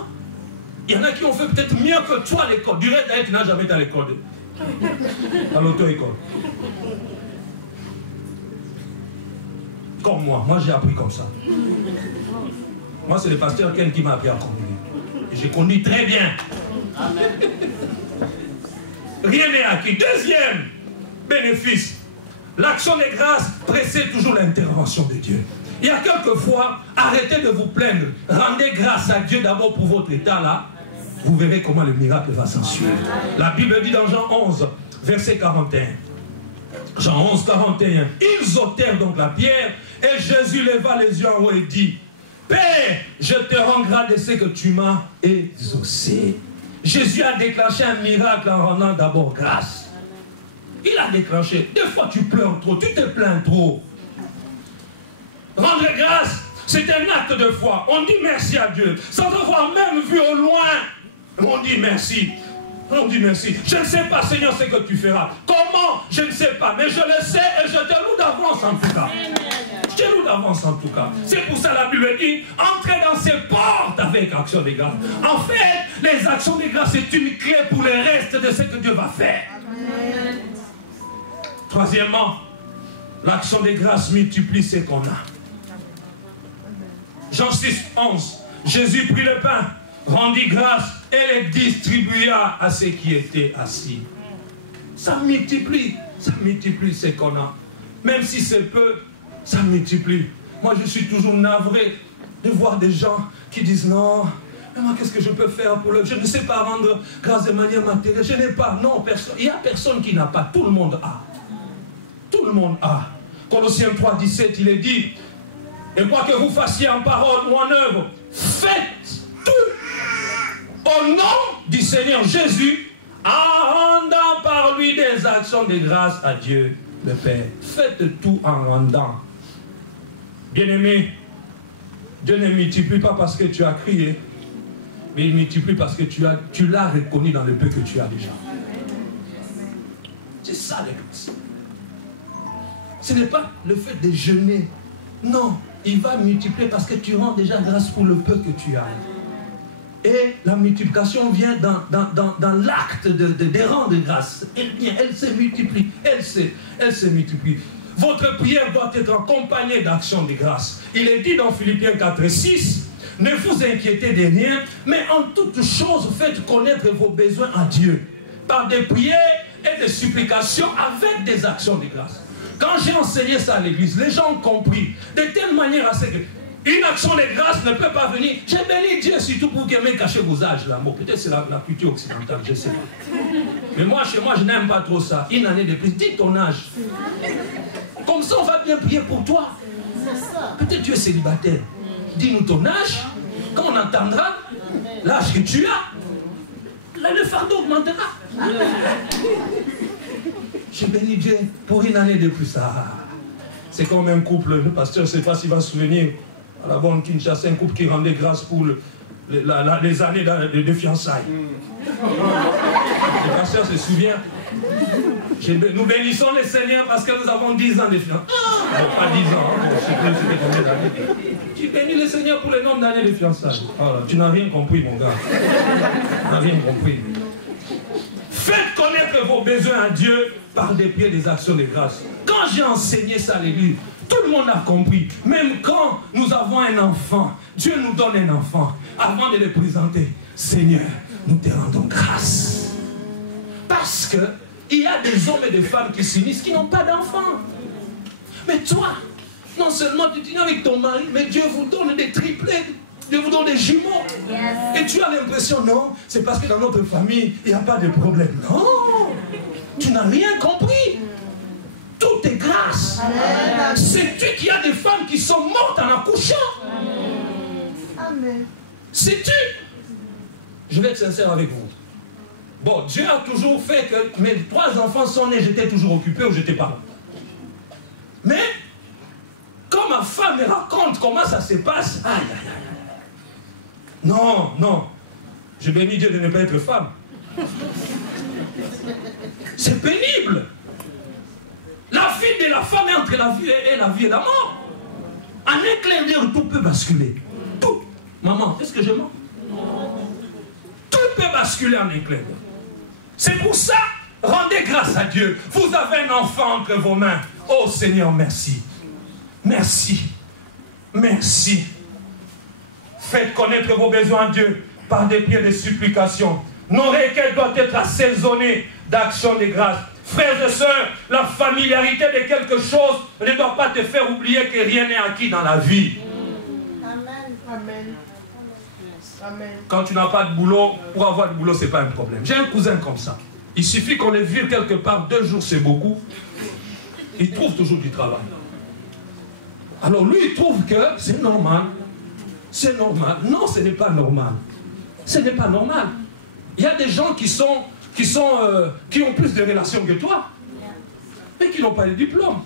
Il y en a qui ont fait peut-être mieux que toi l'école. Du reste, tu n'as jamais été à l'école. À l'auto-école. Comme moi j'ai appris comme ça. Moi, c'est le pasteur Ken qui m'a appris à conduire. Et j'ai conduit très bien. Rien n'est acquis. Deuxième bénéfice. L'action des grâces précède toujours l'intervention de Dieu. Il y a quelquefois, arrêtez de vous plaindre. Rendez grâce à Dieu d'abord pour votre état là. Vous verrez comment le miracle va s'en suivre. La Bible dit dans Jean 11, verset 41. Jean 11, 41. Ils ôtèrent donc la pierre et Jésus leva les yeux en haut et dit, Père, je te rends grâce de ce que tu m'as exaucé. Jésus a déclenché un miracle en rendant d'abord grâce. Il a déclenché. Des fois tu pleures trop, tu te plains trop. Rendre grâce, c'est un acte de foi. On dit merci à Dieu. Sans avoir même vu au loin, on dit merci. On dit merci. Je ne sais pas, Seigneur, ce que tu feras. Comment? Je ne sais pas. Mais je le sais et je te loue d'avance en tout cas. Je te loue d'avance en tout cas. C'est pour ça la Bible dit, entrez dans ces portes avec action des grâces. En fait, les actions des grâces, c'est une clé pour le reste de ce que Dieu va faire. Troisièmement, l'action des grâces multiplie ce qu'on a. Jean 6, 11. Jésus prit le pain, rendit grâce et les distribua à ceux qui étaient assis. Ça multiplie ce qu'on a. Même si c'est peu, ça multiplie. Moi, je suis toujours navré de voir des gens qui disent non, Mais moi, qu'est-ce que je peux faire pour le... Je ne sais pas rendre grâce de manière matérielle. Je n'ai pas. Non, personne. Il n'y a personne qui n'a pas. Tout le monde a. Tout le monde a. Colossiens 3, 17, il est dit, et quoi que vous fassiez en parole ou en œuvre, faites tout au nom du Seigneur Jésus, en rendant par lui des actions de grâce à Dieu le Père. Faites tout en rendant. Bien-aimé, Dieu ne multiplie pas parce que tu as crié, mais il multiplie parce que tu l'as reconnu dans le peu que tu as déjà. C'est ça la grâce. Ce n'est pas le fait de jeûner. Non, il va multiplier parce que tu rends déjà grâce pour le peu que tu as. Et la multiplication vient dans l'acte de rendre grâce. Elle se multiplie. Elle se multiplie. Votre prière doit être accompagnée d'actions de grâce. Il est dit dans Philippiens 4 et 6, ne vous inquiétez de rien, mais en toutes choses faites connaître vos besoins à Dieu, par des prières et des supplications avec des actions de grâce. Quand j'ai enseigné ça à l'église, les gens ont compris de telle manière à ce que une action de grâce ne peut pas venir. J'ai béni Dieu surtout pour qu'il m'ait caché vos âges là. Bon, peut-être c'est la culture occidentale, je ne sais pas. Mais moi, chez moi, je n'aime pas trop ça. Une année de plus, dis ton âge. Comme ça, on va bien prier pour toi. Peut-être tu es célibataire. Dis-nous ton âge. Quand on entendra l'âge que tu as, là, le fardeau augmentera. J'ai béni Dieu pour une année de plus. Ah, c'est comme un couple, le pasteur ne sait pas s'il va se souvenir, à la bonne Kinshasa, un couple qui rendait grâce pour les années de fiançailles. Le pasteur se souvient. Nous bénissons le Seigneur parce que nous avons 10 ans de fiançailles. Non, pas 10 ans, hein, je ne sais plus c'était combien d'années. Tu bénis le Seigneur pour le nombre d'années de fiançailles. Oh, tu n'as rien compris, mon gars. Tu n'as rien compris. Faites connaître vos besoins à Dieu par des prières, des actions de grâce. Quand j'ai enseigné ça à l'église, tout le monde a compris. Même quand nous avons un enfant, Dieu nous donne un enfant. Avant de le présenter, Seigneur, nous te rendons grâce. Parce que il y a des hommes et des femmes qui s'unissent qui n'ont pas d'enfants. Mais toi, non seulement tu t'unies avec ton mari, mais Dieu vous donne des triplés. Dieu vous donne des jumeaux. Et tu as l'impression, non, c'est parce que dans notre famille, il n'y a pas de problème. Non, tu n'as rien compris. Tout est grâce. Sais-tu qu'il y a des femmes qui sont mortes en accouchant? Amen. Sais-tu? Je vais être sincère avec vous. Bon, Dieu a toujours fait que mes 3 enfants sont nés, j'étais toujours occupé ou j'étais pas là. Mais, quand ma femme me raconte comment ça se passe, aïe, aïe, aïe. Non, non. Je bénis Dieu de ne pas être femme. C'est pénible. La vie de la femme est entre la vie et la vie et la mort. En un clin d'œil, tout peut basculer. Tout. Maman, est-ce que je mens? Tout peut basculer en un clin d'œil. C'est pour ça, rendez grâce à Dieu. Vous avez un enfant entre vos mains. Oh Seigneur, merci. Merci. Merci. Faites connaître vos besoins à Dieu par des prières de supplications. Nos requêtes doivent être assaisonnées d'actions de grâce. Frères et sœurs, la familiarité de quelque chose ne doit pas te faire oublier que rien n'est acquis dans la vie. Amen. Amen. Amen. Quand tu n'as pas de boulot, pour avoir du boulot, ce n'est pas un problème. J'ai un cousin comme ça. Il suffit qu'on le vire quelque part, 2 jours c'est beaucoup. Il trouve toujours du travail. Alors lui, il trouve que c'est normal. C'est normal. Non, ce n'est pas normal. Ce n'est pas normal. Il y a des gens qui ont plus de relations que toi, mais qui n'ont pas de diplôme.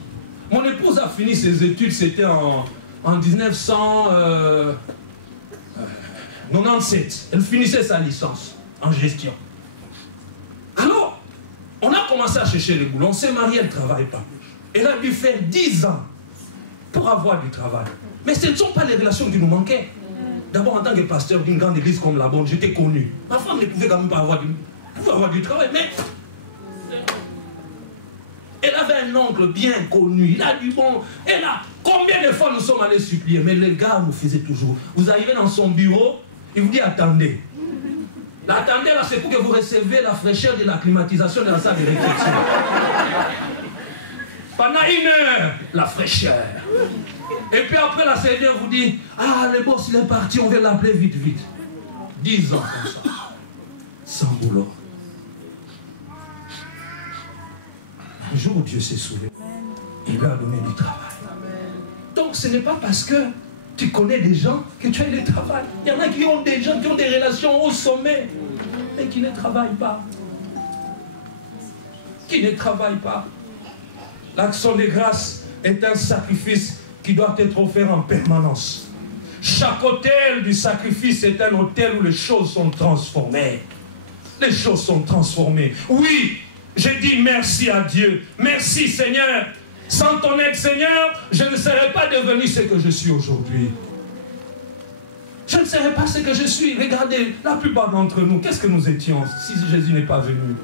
Mon épouse a fini ses études, c'était en 1997. Elle finissait sa licence en gestion. Alors, on a commencé à chercher le boulot. On s'est marié, elle ne travaille pas. Elle a dû faire 10 ans pour avoir du travail. Mais ce ne sont pas les relations qui nous manquaient. D'abord, en tant que pasteur d'une grande église comme la bonne, j'étais connu. Ma femme ne pouvait quand même pas avoir du travail, mais elle avait un oncle bien connu. Il a du bon. Et là, combien de fois nous sommes allés supplier? Mais le gars nous faisait toujours. Vous arrivez dans son bureau, il vous dit attendez. Là, attendez, là, c'est pour que vous recevez la fraîcheur de la climatisation de la salle de réflexion. Pendant 1 heure, la fraîcheur. Et puis après, la Seigneur vous dit, ah, le boss, il est parti, on va l'appeler vite, vite. 10 ans comme ça, sans boulot. Un jour, Dieu s'est soulevé. Il leur a donné du travail. Donc, ce n'est pas parce que tu connais des gens que tu as du travail. Il y en a qui ont des gens qui ont des relations au sommet, mais qui ne travaillent pas. Qui ne travaillent pas. L'action de grâce est un sacrifice qui doit être offert en permanence. Chaque autel du sacrifice est un autel où les choses sont transformées. Les choses sont transformées. Oui, j'ai dit merci à Dieu. Merci Seigneur. Sans ton aide Seigneur, je ne serais pas devenu ce que je suis aujourd'hui. Je ne serais pas ce que je suis. Regardez, la plupart d'entre nous, qu'est-ce que nous étions si Jésus n'est pas venu?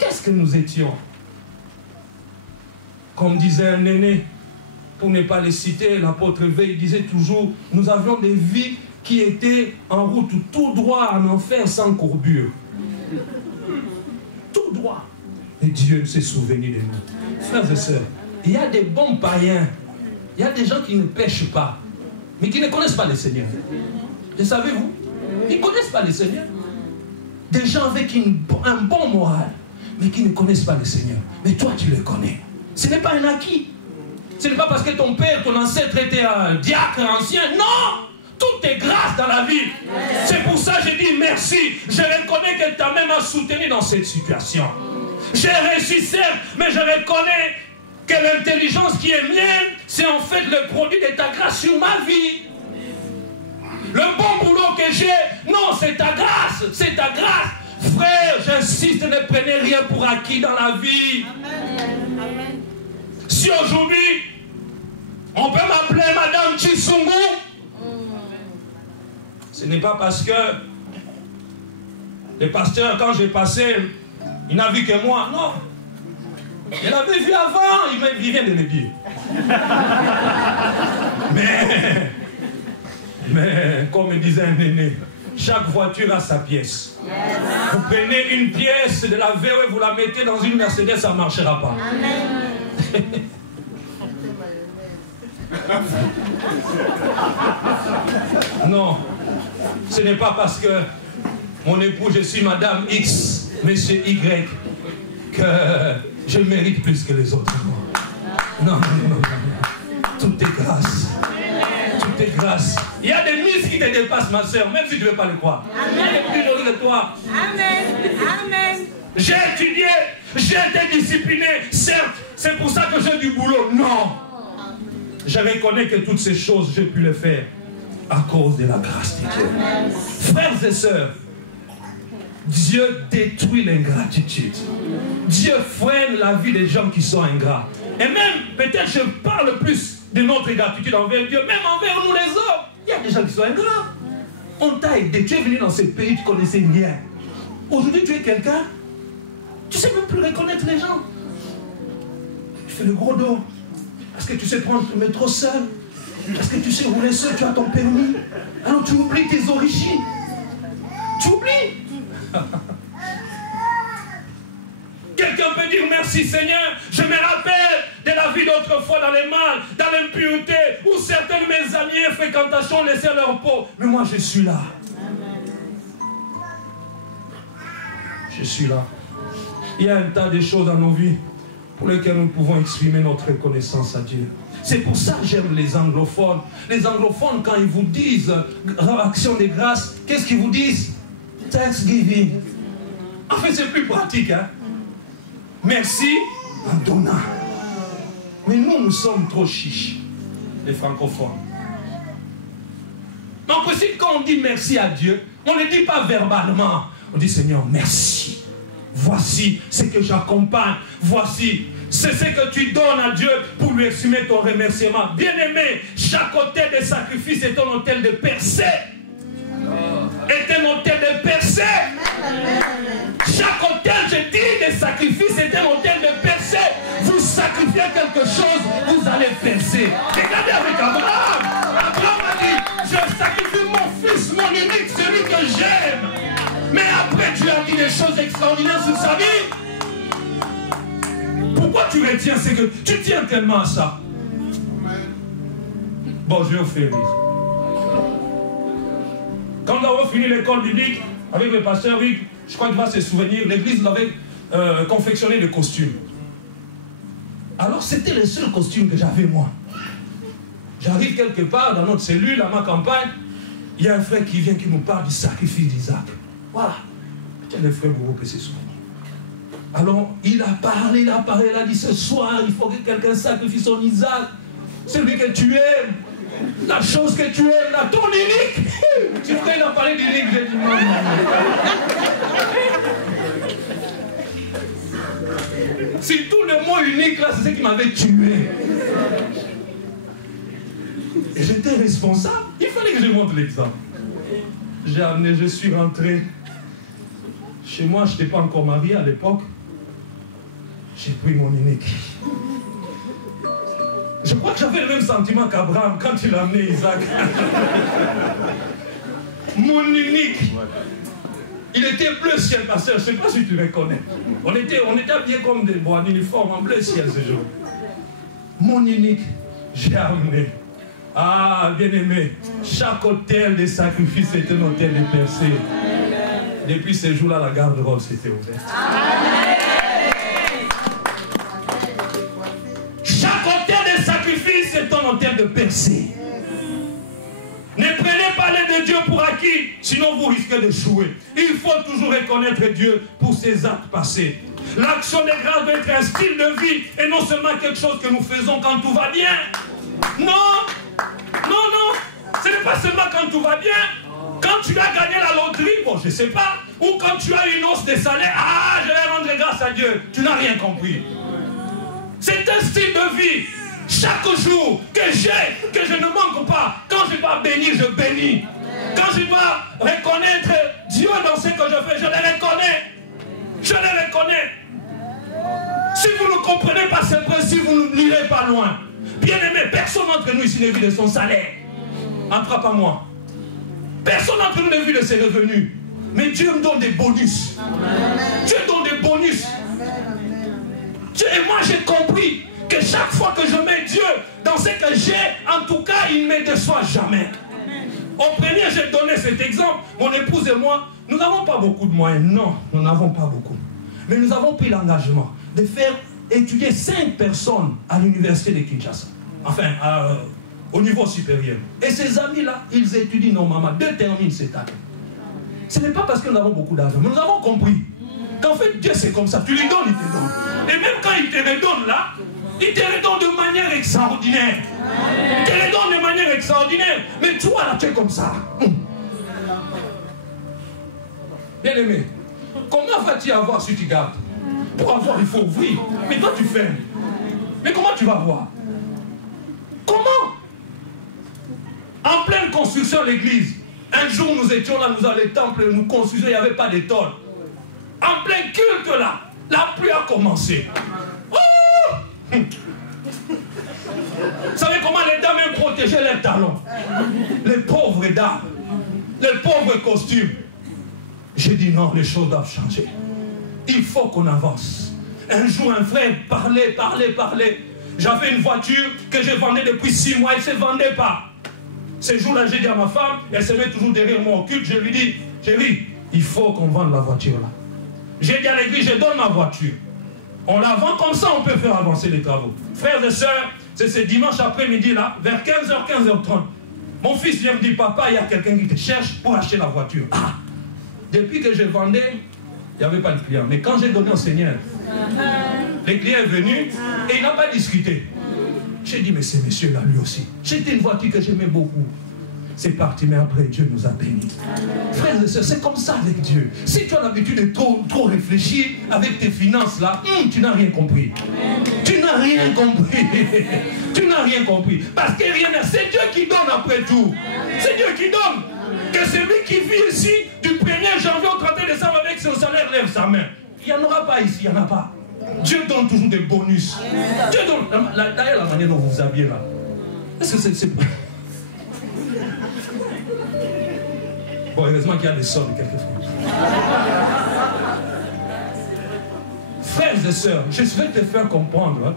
Qu'est-ce que nous étions? Comme disait un aîné, pour ne pas les citer, l'apôtre Veil disait toujours, nous avions des vies qui étaient en route tout droit en enfer sans courbure. Tout droit. Et Dieu s'est souvenu de nous. Frères et sœurs, il y a des bons païens, il y a des gens qui ne pêchent pas, mais qui ne connaissent pas le Seigneur. Le savez-vous? Ils ne connaissent pas le Seigneur. Des gens avec un bon moral, mais qui ne connaissent pas le Seigneur. Mais toi, tu le connais. Ce n'est pas un acquis. Ce n'est pas parce que ton père, ton ancêtre était un diacre ancien. Non! Tout est grâce dans la vie. C'est pour ça que je dis merci. Je reconnais que ta main m'a soutenu dans cette situation. J'ai réussi certes, mais je reconnais que l'intelligence qui est mienne, c'est en fait le produit de ta grâce sur ma vie. Le bon boulot que j'ai, non, c'est ta grâce. C'est ta grâce. Frère, j'insiste, ne prenez rien pour acquis dans la vie. Amen. Si aujourd'hui, on peut m'appeler Madame Chisungu, ce n'est pas parce que le pasteur, quand j'ai passé, il n'a vu que moi. Non. Il l'avait vu avant, il vient de le dire. Mais, comme disait un aîné, chaque voiture a sa pièce. Vous prenez une pièce de la VW et vous la mettez dans une Mercedes, ça ne marchera pas. Non, ce n'est pas parce que mon époux, je suis Madame X, Monsieur Y, que je mérite plus que les autres. Non. Tout est grâce. Tout est grâce. Il y a des muscles qui te dépassent, ma soeur, même si tu ne veux pas le croire. Il y a des plus jolis que toi. Amen. J'ai étudié, j'ai été discipliné, certes, c'est pour ça que j'ai du boulot. Non. Je reconnais que toutes ces choses, j'ai pu les faire à cause de la grâce de Dieu. Frères et sœurs, Dieu détruit l'ingratitude. Dieu freine la vie des gens qui sont ingrats. Et même, peut-être je parle plus de notre ingratitude envers Dieu, même envers nous les hommes. Il y a des gens qui sont ingrats. On t'a aidé, tu es venu dans ce pays, tu ne connaissais rien. Aujourd'hui, tu es quelqu'un, tu ne sais même plus reconnaître les gens. Tu fais le gros dos. Est-ce que tu sais prendre le métro seul? Est-ce que tu sais rouler seul? Tu as ton permis? Alors tu oublies tes origines. Tu oublies. Quelqu'un peut dire merci Seigneur. Je me rappelle de la vie d'autrefois dans le mal, dans l'impureté, où certains de mes amis et fréquentations laissaient leur peau. Mais moi je suis là. Je suis là. Il y a un tas de choses dans nos vies pour lesquelles nous pouvons exprimer notre reconnaissance à Dieu. C'est pour ça que j'aime les anglophones. Les anglophones, quand ils vous disent action de grâce, qu'est-ce qu'ils vous disent? Thanksgiving. En fait, c'est plus pratique. Hein? Merci en donnant. Mais nous sommes trop chiches, les francophones. Mais en principe, quand on dit merci à Dieu, on ne le dit pas verbalement. On dit Seigneur, merci. Voici ce que j'accompagne. Voici, c'est ce que tu donnes à Dieu pour lui exprimer ton remerciement. Bien-aimé, chaque autel de sacrifice est un autel de percée. Est un autel de percée. Chaque autel, je dis, de sacrifice est un autel de percée. Vous sacrifiez quelque chose, vous allez percer. Regardez avec Abraham. Abraham a dit, je sacrifie mon fils, mon unique, celui que j'aime. Mais après, tu as dit des choses extraordinaires sur sa vie. Pourquoi tu retiens? C'est que tu tiens tellement à ça. Bonjour Félix. Quand nous avons fini l'école biblique, avec le pasteur Rick, je crois qu'il va se souvenir, l'église nous avait confectionné des costumes. Alors c'était le seul costume que j'avais moi. J'arrive quelque part dans notre cellule, à ma campagne, il y a un frère qui vient qui nous parle du sacrifice d'Isaac. Voilà. Tiens, le frère Bourreau peut se souvenir. Alors il a parlé, il a dit ce soir, il faut que quelqu'un sacrifie son Isaac. Celui que tu aimes. La chose que tu aimes, là, ton unique. Tu ferais, il a parlé d'unique, j'ai dit non. Si tout le mot unique, là, c'est ce qui m'avait tué. Et j'étais responsable. Il fallait que je montre l'exemple. J'ai amené, je suis rentré. Chez moi, je n'étais pas encore marié à l'époque. J'ai pris mon unique. Je crois que j'avais le même sentiment qu'Abraham quand il a amené Isaac. Mon unique. Il était bleu ciel, pasteur. Je ne sais pas si tu le reconnais. On était habillés comme des bois en uniforme en bleu ciel ce jour. Mon unique, j'ai amené. Ah, bien aimé, chaque hôtel de sacrifice était un hôtel de percée. Depuis ce jour-là, la garde-robe s'était ouverte. Chaque hôtel de sacrifice est un hôtel de percée. Ne prenez pas l'aide de Dieu pour acquis, sinon vous risquez d'échouer. Il faut toujours reconnaître Dieu pour ses actes passés. L'action de grâce doit être un style de vie et non seulement quelque chose que nous faisons quand tout va bien. Non, non, non, ce n'est pas seulement quand tout va bien. Quand tu as gagné la loterie, bon, je ne sais pas, ou quand tu as une hausse de salaire, ah, je vais rendre grâce à Dieu. Tu n'as rien compris. C'est un style de vie. Chaque jour que j'ai, que je ne manque pas, quand je dois bénir, je bénis. Quand je dois reconnaître Dieu dans ce que je fais, je le reconnais. Je le reconnais. Si vous ne comprenez pas ce principe, vous n'irez pas loin. Bien aimé, personne d'entre nous ici ne vit de son salaire. Entre pas moi. Personne d'entre nous ne vit de ses revenus. Mais Dieu me donne des bonus. Dieu donne des bonus. Et moi j'ai compris que chaque fois que je mets Dieu dans ce que j'ai, en tout cas, il ne me déçoit jamais. Au premier, j'ai donné cet exemple. Mon épouse et moi, nous n'avons pas beaucoup de moyens. Non, nous n'avons pas beaucoup. Mais nous avons pris l'engagement de faire étudier 5 personnes à l'université de Kinshasa. Enfin, au niveau supérieur. Et ces amis-là, ils étudient normalement 2 termines cette année. Ce n'est pas parce que nous avons beaucoup d'argent, mais nous avons compris qu'en fait, Dieu c'est comme ça. Tu lui donnes, il te donne. Et même quand il te redonne là, il te redonne de manière extraordinaire. Il te redonne de manière extraordinaire. Mais toi là, tu es comme ça. Bien aimé, comment vas-tu avoir si tu gardes? Pour avoir, il faut ouvrir. Mais toi, tu fermes. Mais comment tu vas voir? Comment? En pleine construction de l'église. Un jour, nous étions là, nous allions au temple, nous construisions, il n'y avait pas d'étole. En plein culte là, la pluie a commencé. Oh! Vous savez comment les dames aiment protéger leurs talons? Les pauvres dames, les pauvres costumes. J'ai dit non, les choses doivent changer. Il faut qu'on avance. Un jour, un frère parlait. J'avais une voiture que je vendais depuis 6 mois, elle ne se vendait pas. Ce jour-là, j'ai dit à ma femme, elle se met toujours derrière moi au culte, je lui dis, chérie, il faut qu'on vende la voiture là. J'ai dit à l'église, je donne ma voiture. On la vend comme ça, on peut faire avancer les travaux. Frères et sœurs, c'est ce dimanche après-midi là, vers 15h, 15h30. Mon fils vient me dire, papa, il y a quelqu'un qui te cherche pour acheter la voiture. Ah! Depuis que je vendais, il n'y avait pas de client. Mais quand j'ai donné au Seigneur, le client est venu et il n'a pas discuté. J'ai dit, mais ce monsieur-là, lui aussi. C'était une voiture que j'aimais beaucoup. C'est parti, mais après, Dieu nous a bénis. Frères et sœurs, c'est comme ça avec Dieu. Si tu as l'habitude de trop réfléchir avec tes finances là, tu n'as rien compris. Tu n'as rien compris. Tu n'as rien compris. Parce que rien n'est. C'est Dieu qui donne après tout. C'est Dieu qui donne. Que celui qui vit ici, du 1er janvier au 31 décembre avec son salaire, lève sa main. Il n'y en aura pas ici, il n'y en a pas. Dieu donne toujours des bonus. Dieu donne. D'ailleurs, la manière dont vous vous habillez là. Est-ce que c'est. Bon, heureusement qu'il y a des soldes quelquefois. Frères et sœurs, je souhaite te faire comprendre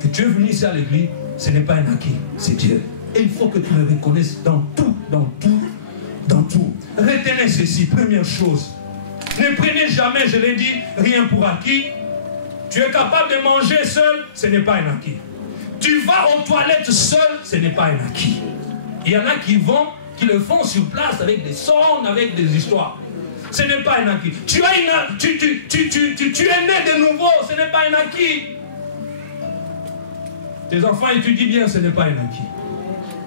que tu es venu ici à l'église, ce n'est pas un acquis, c'est Dieu. Et il faut que tu le reconnaisses dans tout, dans tout, dans tout. Comprenez ceci, première chose. Ne prenez jamais, je l'ai dit, rien pour acquis. Tu es capable de manger seul, ce n'est pas un acquis. Tu vas aux toilettes seul, ce n'est pas un acquis. Il y en a qui le font sur place avec des sons, avec des histoires. Ce n'est pas un acquis. Tu es né de nouveau, ce n'est pas un acquis. Tes enfants étudient bien, ce n'est pas un acquis.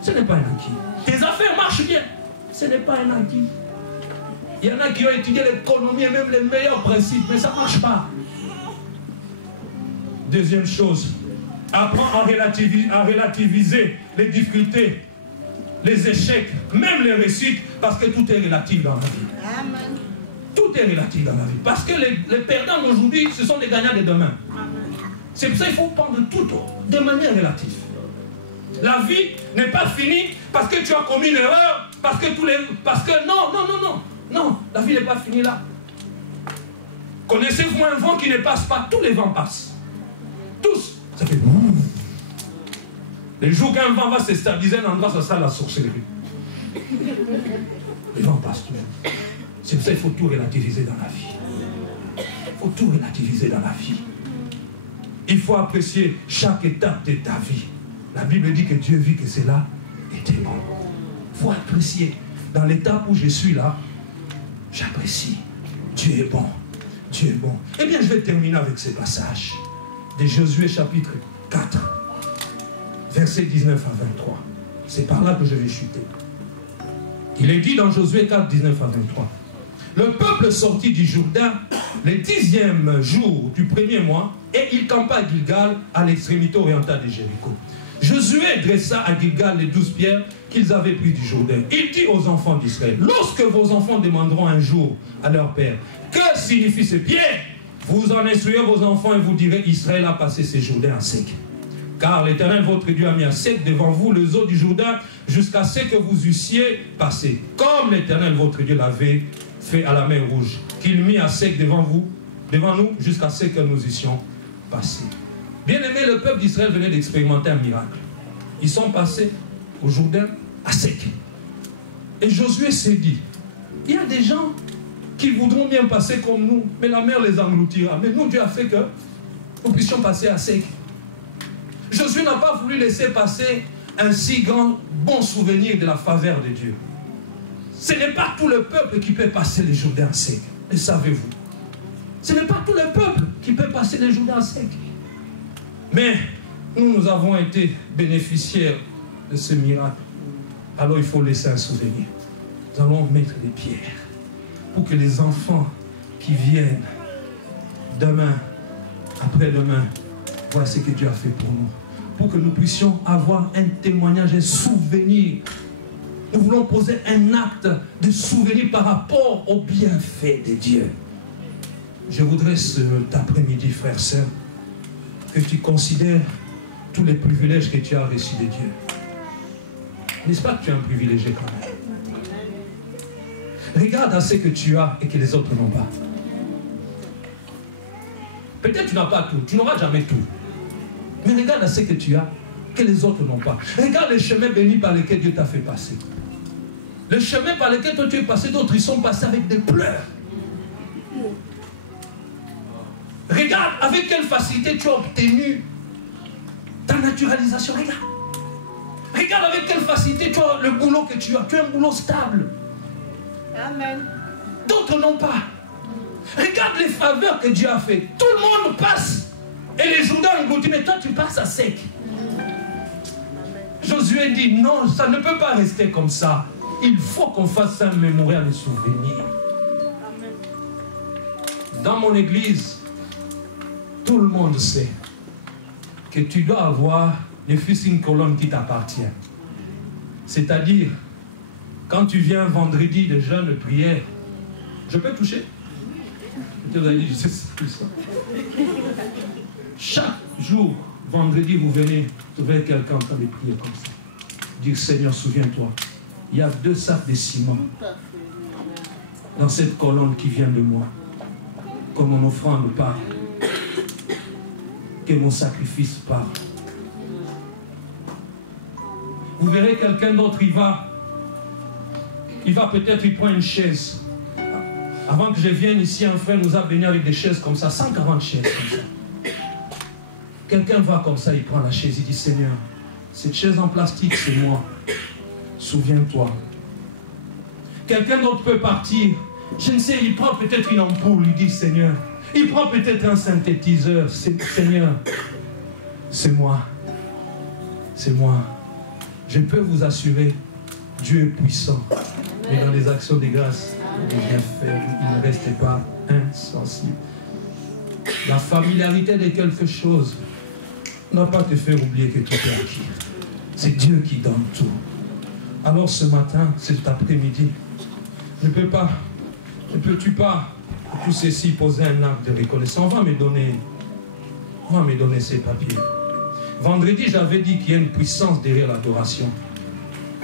Ce n'est pas un acquis. Tes affaires marchent bien, ce n'est pas un acquis. Il y en a qui ont étudié l'économie et même les meilleurs principes, mais ça ne marche pas. Deuxième chose, apprends à relativiser les difficultés, les échecs, même les réussites, parce que tout est relatif dans la vie. Amen. Tout est relatif dans la vie. Parce que les perdants d'aujourd'hui, ce sont les gagnants de demain. C'est pour ça qu'il faut prendre tout de manière relative. La vie n'est pas finie parce que tu as commis une erreur, parce que non, la vie n'est pas finie là. Connaissez-vous un vent qui ne passe pas? Tous les vents passent. Tous. Ça fait boum. Les jours qu'un vent va se stabiliser un endroit, ça sera la sorcellerie. Les vents passent tout. C'est pour ça qu'il faut tout relativiser dans la vie. Il faut tout relativiser dans la vie. Il faut apprécier chaque étape de ta vie. La Bible dit que Dieu vit que cela était bon. Il faut apprécier. Dans l'étape où je suis là, j'apprécie. Dieu est bon. Dieu est bon. Eh bien, je vais terminer avec ce passage de Josué chapitre 4, versets 19 à 23. C'est par là que je vais chuter. Il est dit dans Josué 4, 19 à 23. Le peuple sortit du Jourdain le 10e jour du premier mois et il campa à Gilgal, à l'extrémité orientale de Jéricho. Josué dressa à Gilgal les 12 pierres qu'ils avaient prises du Jourdain. Il dit aux enfants d'Israël, lorsque vos enfants demanderont un jour à leur père, que signifient ces pierres? Vous en instruirez vos enfants et vous direz, Israël a passé ses Jourdains à sec. Car l'Éternel votre Dieu a mis à sec devant vous les eaux du Jourdain jusqu'à ce que vous eussiez passé. Comme l'Éternel votre Dieu l'avait fait à la mer Rouge, qu'il mit à sec devant nous, jusqu'à ce que nous eussions passé. Bien aimé, le peuple d'Israël venait d'expérimenter un miracle. Ils sont passés au Jourdain à sec. Et Josué s'est dit, il y a des gens qui voudront bien passer comme nous, mais la mer les engloutira. Mais nous, Dieu a fait que nous puissions passer à sec. Josué n'a pas voulu laisser passer un si grand bon souvenir de la faveur de Dieu. Ce n'est pas tout le peuple qui peut passer les Jourdains à sec. Le savez-vous? Ce n'est pas tout le peuple qui peut passer les Jourdains à sec. Mais nous avons été bénéficiaires de ce miracle. Alors il faut laisser un souvenir. Nous allons mettre des pierres pour que les enfants qui viennent demain, après-demain, voient ce que Dieu a fait pour nous. Pour que nous puissions avoir un témoignage, un souvenir. Nous voulons poser un acte de souvenir par rapport au bienfait de Dieu. Je voudrais cet après-midi, frères, sœurs, que tu considères tous les privilèges que tu as reçus de Dieu. N'est-ce pas que tu es un privilégié quand même? Regarde à ce que tu as et que les autres n'ont pas. Peut-être que tu n'as pas tout, tu n'auras jamais tout. Mais regarde à ce que tu as, que les autres n'ont pas. Regarde les chemins bénis par lesquels Dieu t'a fait passer. Le chemin par lequel toi tu es passé, d'autres ils sont passés avec des pleurs. Regarde avec quelle facilité tu as obtenu ta naturalisation. Regarde. Regarde avec quelle facilité tu as le boulot que tu as. Tu as un boulot stable. Amen. D'autres n'ont pas. Regarde les faveurs que Dieu a fait. Tout le monde passe. Et les Jourdains engloutis, mais toi tu passes à sec. Josué dit non, ça ne peut pas rester comme ça. Il faut qu'on fasse un mémorial de souvenirs. Dans mon église, tout le monde sait que tu dois avoir le fils une colonne qui t'appartient. C'est-à-dire, quand tu viens vendredi de jeûne de prière, je peux toucher? Je te dit, je sais ça. Chaque jour, vendredi, vous venez trouver quelqu'un en train de prier comme ça. Dire, Seigneur, souviens-toi, il y a 2 sacs de ciment dans cette colonne qui vient de moi. Que mon offrande part. Que mon sacrifice part. Vous verrez quelqu'un d'autre, il va peut-être, il prend une chaise. Avant que je vienne ici, un frère nous a bénis avec des chaises comme ça, 140 chaises comme ça. Quelqu'un va comme ça, il prend la chaise, il dit, Seigneur, cette chaise en plastique, c'est moi. Souviens-toi. Quelqu'un d'autre peut partir. Je ne sais, il prend peut-être une ampoule, il dit, Seigneur. Il prend peut-être un synthétiseur. Seigneur, c'est moi. C'est moi. Je peux vous assurer, Dieu est puissant. Mais dans les actions de grâce, il est bien faible. Il ne reste pas insensible. La familiarité de quelque chose ne va pas te faire oublier que tout est acquis. C'est Dieu qui donne tout. Alors ce matin, cet après-midi, ne peux-tu pas, tout ceci, poser un acte de reconnaissance? On va me donner ces papiers. Vendredi, j'avais dit qu'il y a une puissance derrière l'adoration.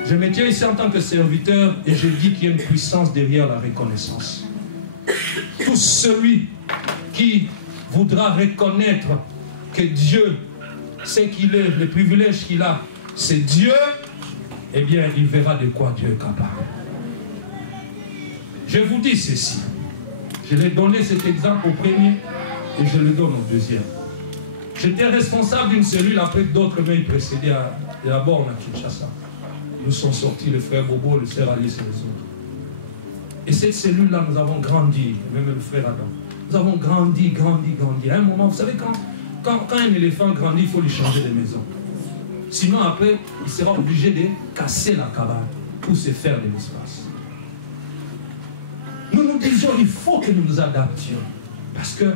Je me tiens ici en tant que serviteur et je dis qu'il y a une puissance derrière la reconnaissance. Tout celui qui voudra reconnaître que Dieu, c'est qu'il est, le privilège qu'il a, c'est Dieu, eh bien, il verra de quoi Dieu est capable. Je vous dis ceci. Je l'ai donné cet exemple au premier et je le donne au deuxième. J'étais responsable d'une cellule après d'autres mails précédés à la borne à Kinshasa. Nous sont sortis le frère Bobo, le frère Alice et les autres. Et cette cellule-là, nous avons grandi, même le frère Adam. Nous avons grandi. À un moment, vous savez, quand un éléphant grandit, il faut lui changer de maison. Sinon, après, il sera obligé de casser la cabane pour se faire de l'espace. Nous nous disions, il faut que nous nous adaptions. Parce que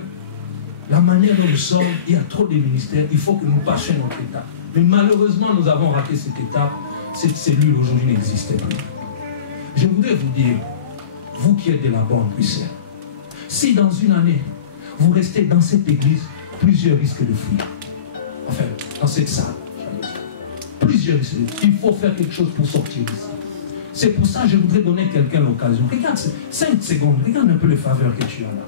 la manière dont nous sommes, il y a trop de ministères, il faut que nous passions notre étape. Mais malheureusement, nous avons raté cette étape. Cette cellule aujourd'hui n'existait plus. Je voudrais vous dire, vous qui êtes de la bande Bruxelles, si dans une année, vous restez dans cette église, plusieurs risquent de fuir. Enfin, dans cette salle. Plusieurs risquent de fuir. Il faut faire quelque chose pour sortir d'ici. C'est pour ça que je voudrais donner à quelqu'un l'occasion. Regarde 5 secondes, regarde un peu les faveurs que tu as là.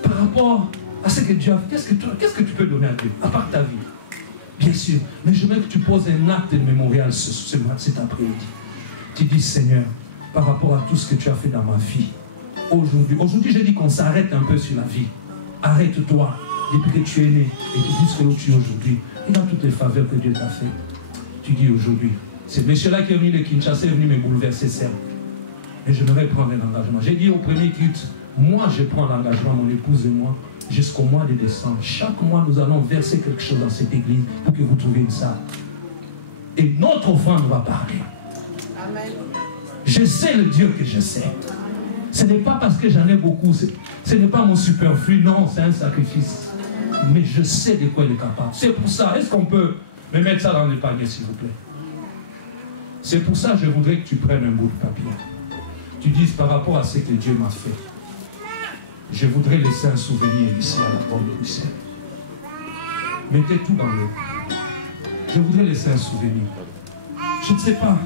Par rapport à ce que Dieu a fait, qu'est-ce que tu peux donner à Dieu, à part ta vie? Bien sûr, mais je veux que tu poses un acte de mémorial cet après-midi. Tu dis, Seigneur, par rapport à tout ce que tu as fait dans ma vie, aujourd'hui je dis qu'on s'arrête un peu sur la vie. Arrête-toi, depuis que tu es né, et jusqu'à où tu es aujourd'hui. Et dans toutes les faveurs que Dieu t'a fait, tu dis aujourd'hui, ce monsieur-là qui est venu de Kinshasa est venu me bouleverser, certes. Et je devrais prendre un engagement. J'ai dit au premier culte, moi je prends l'engagement, mon épouse et moi, jusqu'au mois de décembre. Chaque mois, nous allons verser quelque chose dans cette église pour que vous trouviez une salle. Et notre offrande va parler. Amen. Je sais le Dieu que je sais. Ce n'est pas parce que j'en ai beaucoup. Ce n'est pas mon superflu. Non, c'est un sacrifice. Mais je sais de quoi il est capable. C'est pour ça. Est-ce qu'on peut me mettre ça dans les paniers, s'il vous plaît? C'est pour ça que je voudrais que tu prennes un bout de papier. Tu dises par rapport à ce que Dieu m'a fait. Je voudrais laisser un souvenir ici à la porte de Bruxelles. Mettez tout dans le... Je voudrais laisser un souvenir. Je ne sais pas.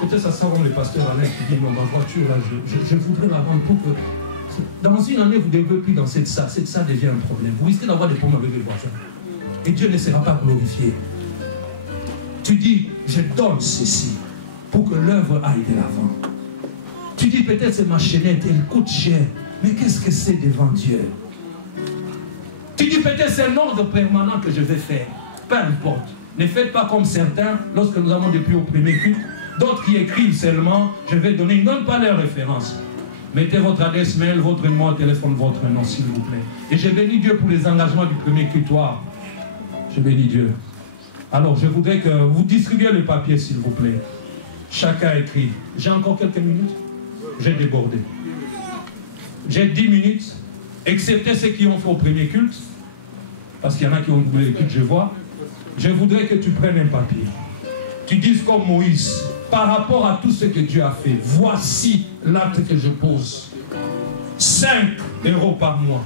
Peut-être ça sera le pasteur Alain qui dit, non, ma voiture, là, je voudrais la vendre pour que... Dans une année, vous ne devez plus dans cette salle. Cette salle devient un problème. Vous risquez d'avoir des problèmes avec les voisins. Et Dieu ne sera pas glorifié. Tu dis, je donne ceci pour que l'œuvre aille de l'avant. Tu dis, peut-être c'est ma chaînette, elle coûte cher. Mais qu'est-ce que c'est devant Dieu? Tu dis peut-être c'est un ordre permanent que je vais faire. Peu importe. Ne faites pas comme certains, lorsque nous avons depuis au premier culte, d'autres qui écrivent seulement, je vais donner, ils ne donnent pas leur référence. Mettez votre adresse mail, votre numéro de téléphone, votre nom, s'il vous plaît. Et je bénis Dieu pour les engagements du premier cultoire. Je bénis Dieu. Alors, je voudrais que vous distribuiez le papier, s'il vous plaît. Chacun écrit. J'ai encore quelques minutes? J'ai débordé. J'ai 10 minutes, excepté ceux qui ont fait au premier culte, parce qu'il y en a qui ont doublé le culte, je vois. Je voudrais que tu prennes un papier. Tu dises comme Moïse, par rapport à tout ce que Dieu a fait, voici l'acte que je pose. 5 € par mois,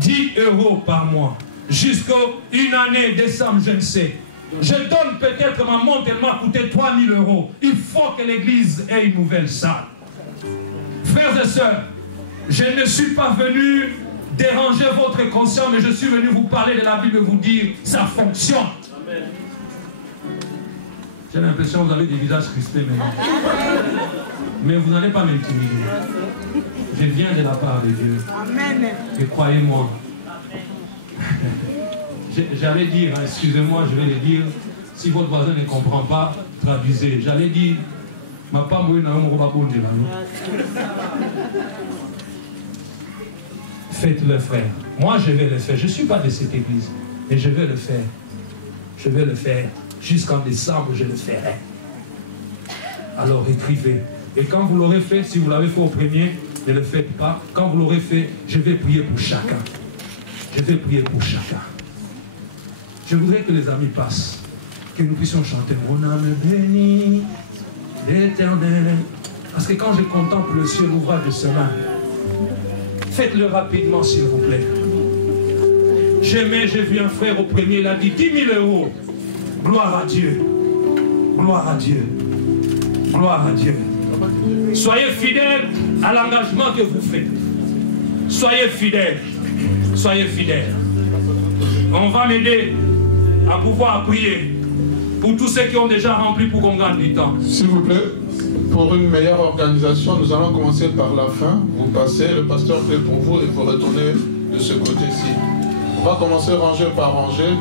10 € par mois, jusqu'à une année, décembre, je ne sais. Je donne peut-être ma montre, elle m'a coûté 3 000 €. Il faut que l'église ait une nouvelle salle. Frères et sœurs, je ne suis pas venu déranger votre conscience, mais je suis venu vous parler de la Bible et vous dire, ça fonctionne. J'ai l'impression que vous avez des visages crispés maintenant. Mais vous n'allez pas m'intimider. Je viens de la part de Dieu. Amen. Et croyez-moi. J'allais dire, excusez-moi, je vais le dire, si votre voisin ne comprend pas, traduisez. J'allais dire, ma femme, faites-le, frère. Moi, je vais le faire. Je ne suis pas de cette église, mais je vais le faire. Je vais le faire. Jusqu'en décembre, je le ferai. Alors écrivez. Et quand vous l'aurez fait, si vous l'avez fait au premier, ne le faites pas. Quand vous l'aurez fait, je vais prier pour chacun. Je vais prier pour chacun. Je voudrais que les amis passent. Que nous puissions chanter mon âme bénie, l'Éternel. Parce que quand je contemple le ciel, l'ouvrage de ses mains, faites-le rapidement, s'il vous plaît. J'ai vu un frère au premier, il a dit 10 000 euros. Gloire à Dieu. Gloire à Dieu. Gloire à Dieu. Soyez fidèles à l'engagement que vous faites. Soyez fidèles. Soyez fidèles. On va m'aider à pouvoir prier pour tous ceux qui ont déjà rempli pour qu'on gagne du temps. S'il vous plaît, pour une meilleure organisation, nous allons commencer par la fin. Vous passez, le pasteur fait pour vous et vous retournez de ce côté-ci. On va commencer rangée par rangée.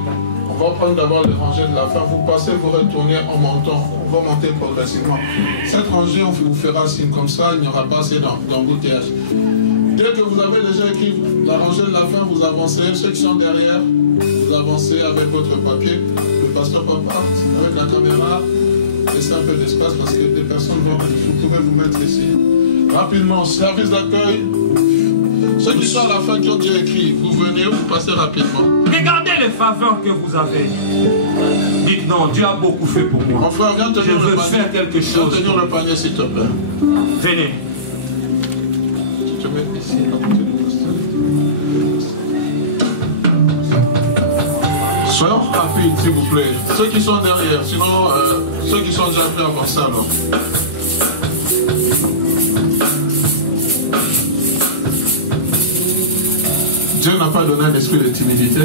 On va prendre d'abord les rangées de la fin. Vous passez, vous retournez en montant. On va monter progressivement. Cette rangée, on vous fera signe comme ça, il n'y aura pas assez d'embouteillage. Dès que vous avez déjà écrit la rangée de la fin, vous avancez. Ceux qui sont derrière, vous avancez avec votre papier. Le pasteur papa, avec la caméra, laissez un peu d'espace parce que des personnes vont. Vous pouvez vous mettre ici. Rapidement, service d'accueil. Ceux qui sont à la fin qui ont déjà écrit, vous venez, vous passez rapidement. Regardez les faveurs que vous avez. Dites non, Dieu a beaucoup fait pour moi. Mon frère, viens tenir Je veux le panier. faire quelque chose. Viens tenir le panier, s'il te plaît. Venez. Tu te mets ici, à côté du pasteur. Soyons rapides, s'il vous plaît. Ceux qui sont derrière, sinon, ceux qui sont déjà prêts à voir ça, alors. Dieu n'a pas donné un esprit de timidité.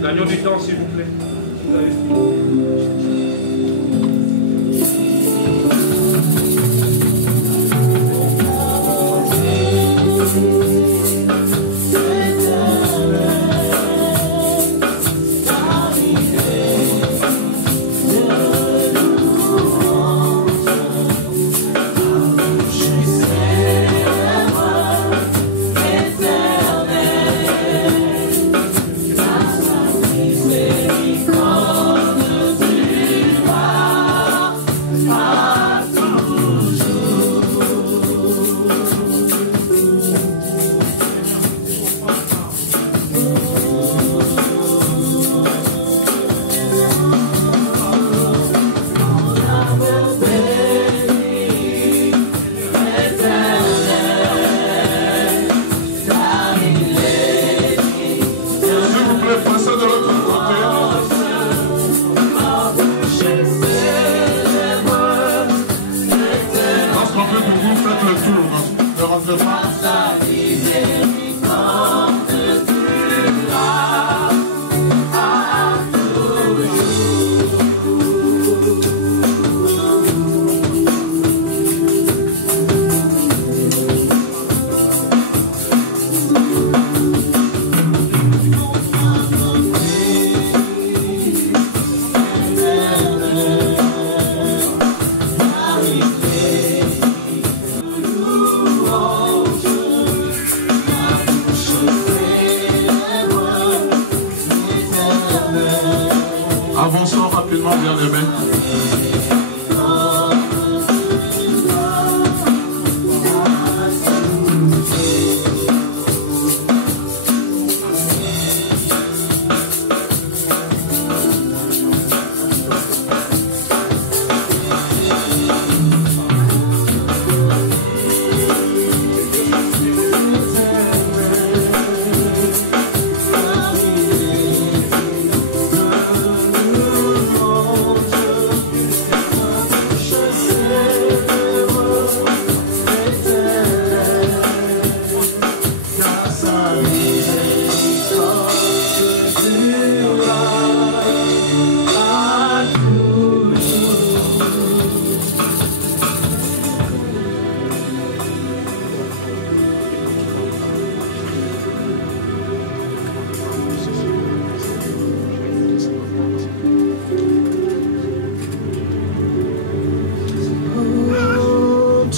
Gagnons du temps, s'il vous plaît. Vous avez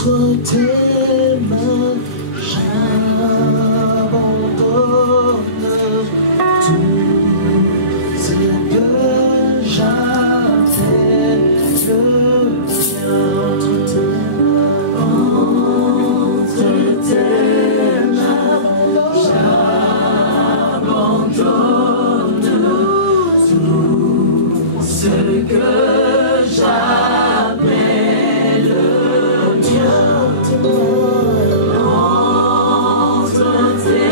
Entre tes mains, j'abandonne tout ce que j'appelle le tien. Entre tes mains, j'abandonne tout ce que j'appelle le tien. Entre tes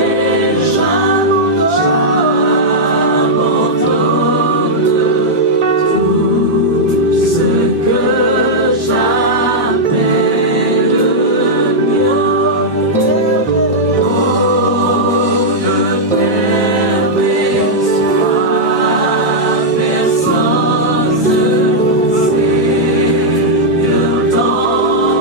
mains, j'abandonne tout ce que j'appelle le mien. Oh, ne permets pas personne, Seigneur, dans le monde.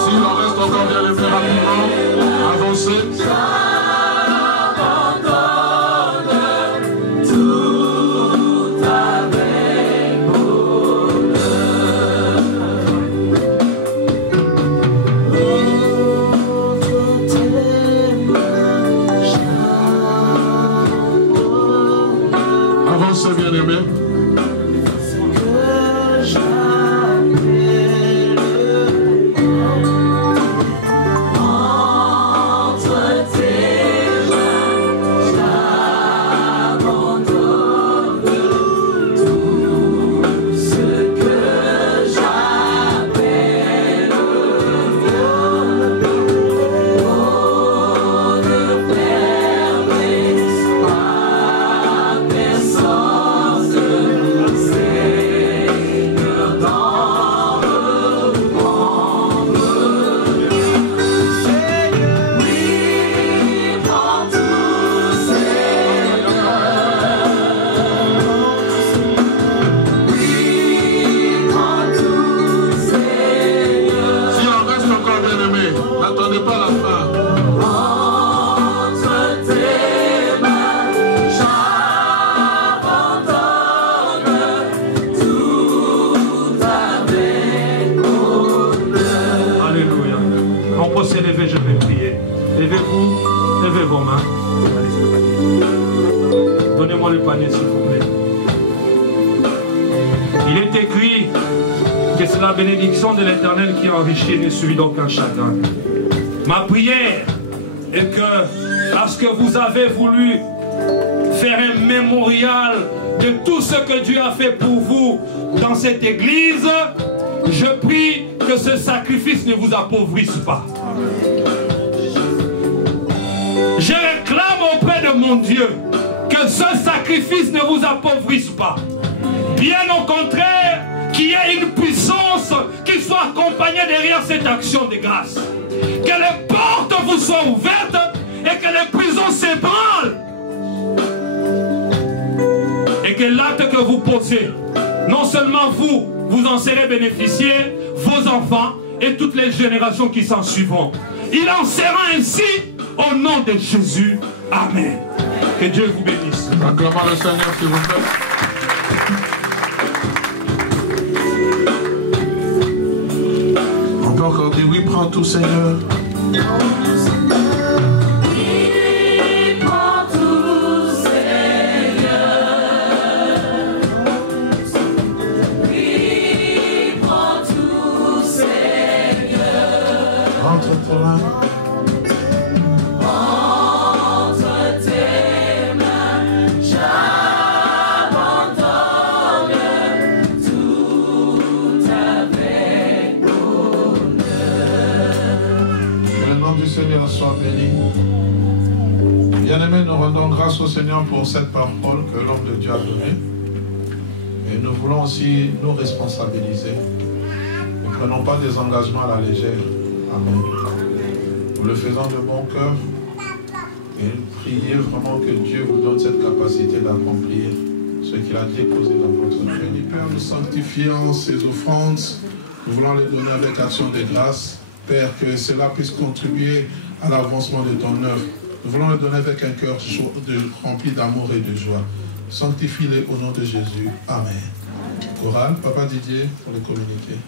S'il en reste encore, bien le faire rapidement. Avancez. Avancez, bien aimé. S'il en reste encore, bien aimé, n'attendez pas la fin. Alléluia. On peut s'élever, je vais prier. Levez-vous, levez vos mains. Donnez-moi le panier, s'il vous plaît. Il est écrit que c'est la bénédiction de l'Éternel qui enrichit ne suit d'aucun chagrin. Ma prière est que, parce que vous avez voulu faire un mémorial de tout ce que Dieu a fait pour vous dans cette église, je prie que ce sacrifice ne vous appauvrisse pas. Je réclame auprès de mon Dieu que ce sacrifice ne vous appauvrisse pas. Bien au contraire, qu'il y ait une puissance qui soit accompagnée derrière cette action de grâce. Que les portes vous soient ouvertes et que les prisons s'ébranlent. Et que l'acte que vous posez, non seulement vous en serez bénéficiés, vos enfants et toutes les générations qui s'en suivront. Il en sera ainsi au nom de Jésus. Amen. Que Dieu vous bénisse. Acclamons le Seigneur, s'il vous plaît. On peut encore dire oui, prends tout, Seigneur. Bien-aimés, nous rendons grâce au Seigneur pour cette parole que l'homme de Dieu a donnée. Et nous voulons aussi nous responsabiliser. Ne prenons pas des engagements à la légère. Amen. Nous le faisons de bon cœur. Et priez vraiment que Dieu vous donne cette capacité d'accomplir ce qu'il a déposé dans votre vie. Père, nous sanctifions ces offrandes. Nous voulons les donner avec action de grâce. Père, que cela puisse contribuer à l'avancement de ton œuvre. Nous voulons les donner avec un cœur rempli d'amour et de joie. Sanctifie-les au nom de Jésus. Amen. Chorale, Papa Didier, pour les communiquer.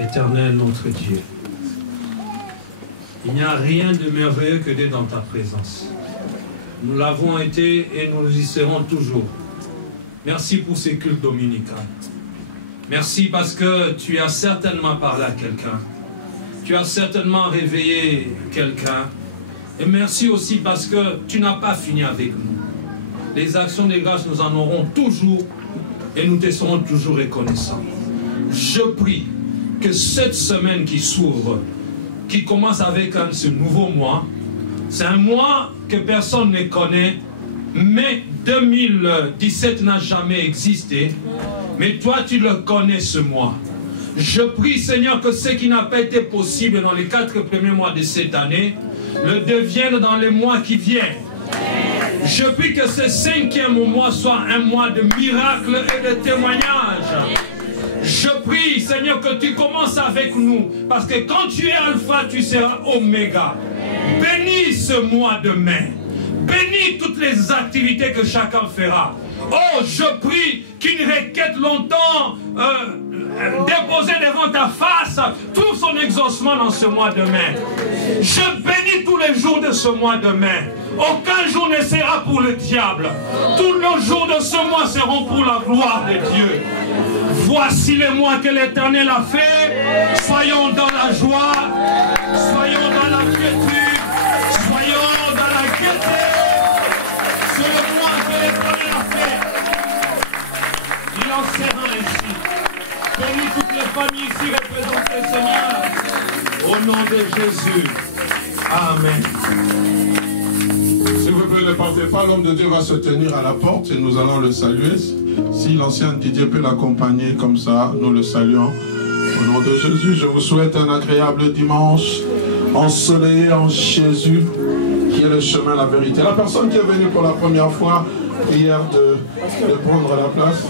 Éternel notre Dieu, il n'y a rien de merveilleux que d'être dans ta présence. Nous l'avons été et nous y serons toujours. Merci pour ces cultes dominicaux. Merci parce que tu as certainement parlé à quelqu'un. Tu as certainement réveillé quelqu'un. Et merci aussi parce que tu n'as pas fini avec nous. Les actions de grâce, nous en aurons toujours et nous te serons toujours reconnaissants. Je prie que cette semaine qui s'ouvre, qui commence avec ce nouveau mois, C'est un mois que personne ne connaît, mais 2017 n'a jamais existé. Mais toi, tu le connais ce mois. Je prie, Seigneur, que ce qui n'a pas été possible dans les 4 premiers mois de cette année, le devienne dans les mois qui viennent. Je prie que ce 5e mois soit un mois de miracles et de témoignages. Je prie, Seigneur, que tu commences avec nous, parce que quand tu es alpha, tu seras oméga. Bénis ce mois de mai. Bénis toutes les activités que chacun fera. Oh, je prie qu'une requête longtemps déposée devant ta face trouve son exaucement dans ce mois de mai. Je bénis tous les jours de ce mois de mai. Aucun jour ne sera pour le diable. Tous les jours de ce mois seront pour la gloire de Dieu. Voici les mois que l'Éternel a fait. Soyons dans la joie. Soyons dans la quiétude. Soyons dans la gaieté. C'est le mois que l'Éternel a fait. Il en sera ainsi. Bénis toutes les familles ici représentées, Seigneur. Au nom de Jésus. Amen. S'il vous plaît, ne partez pas, l'homme de Dieu va se tenir à la porte et nous allons le saluer. Si l'ancien Didier peut l'accompagner comme ça, nous le saluons. Au nom de Jésus, je vous souhaite un agréable dimanche, ensoleillé en Jésus, qui est le chemin, la vérité. La personne qui est venue pour la première fois, prière de prendre la place.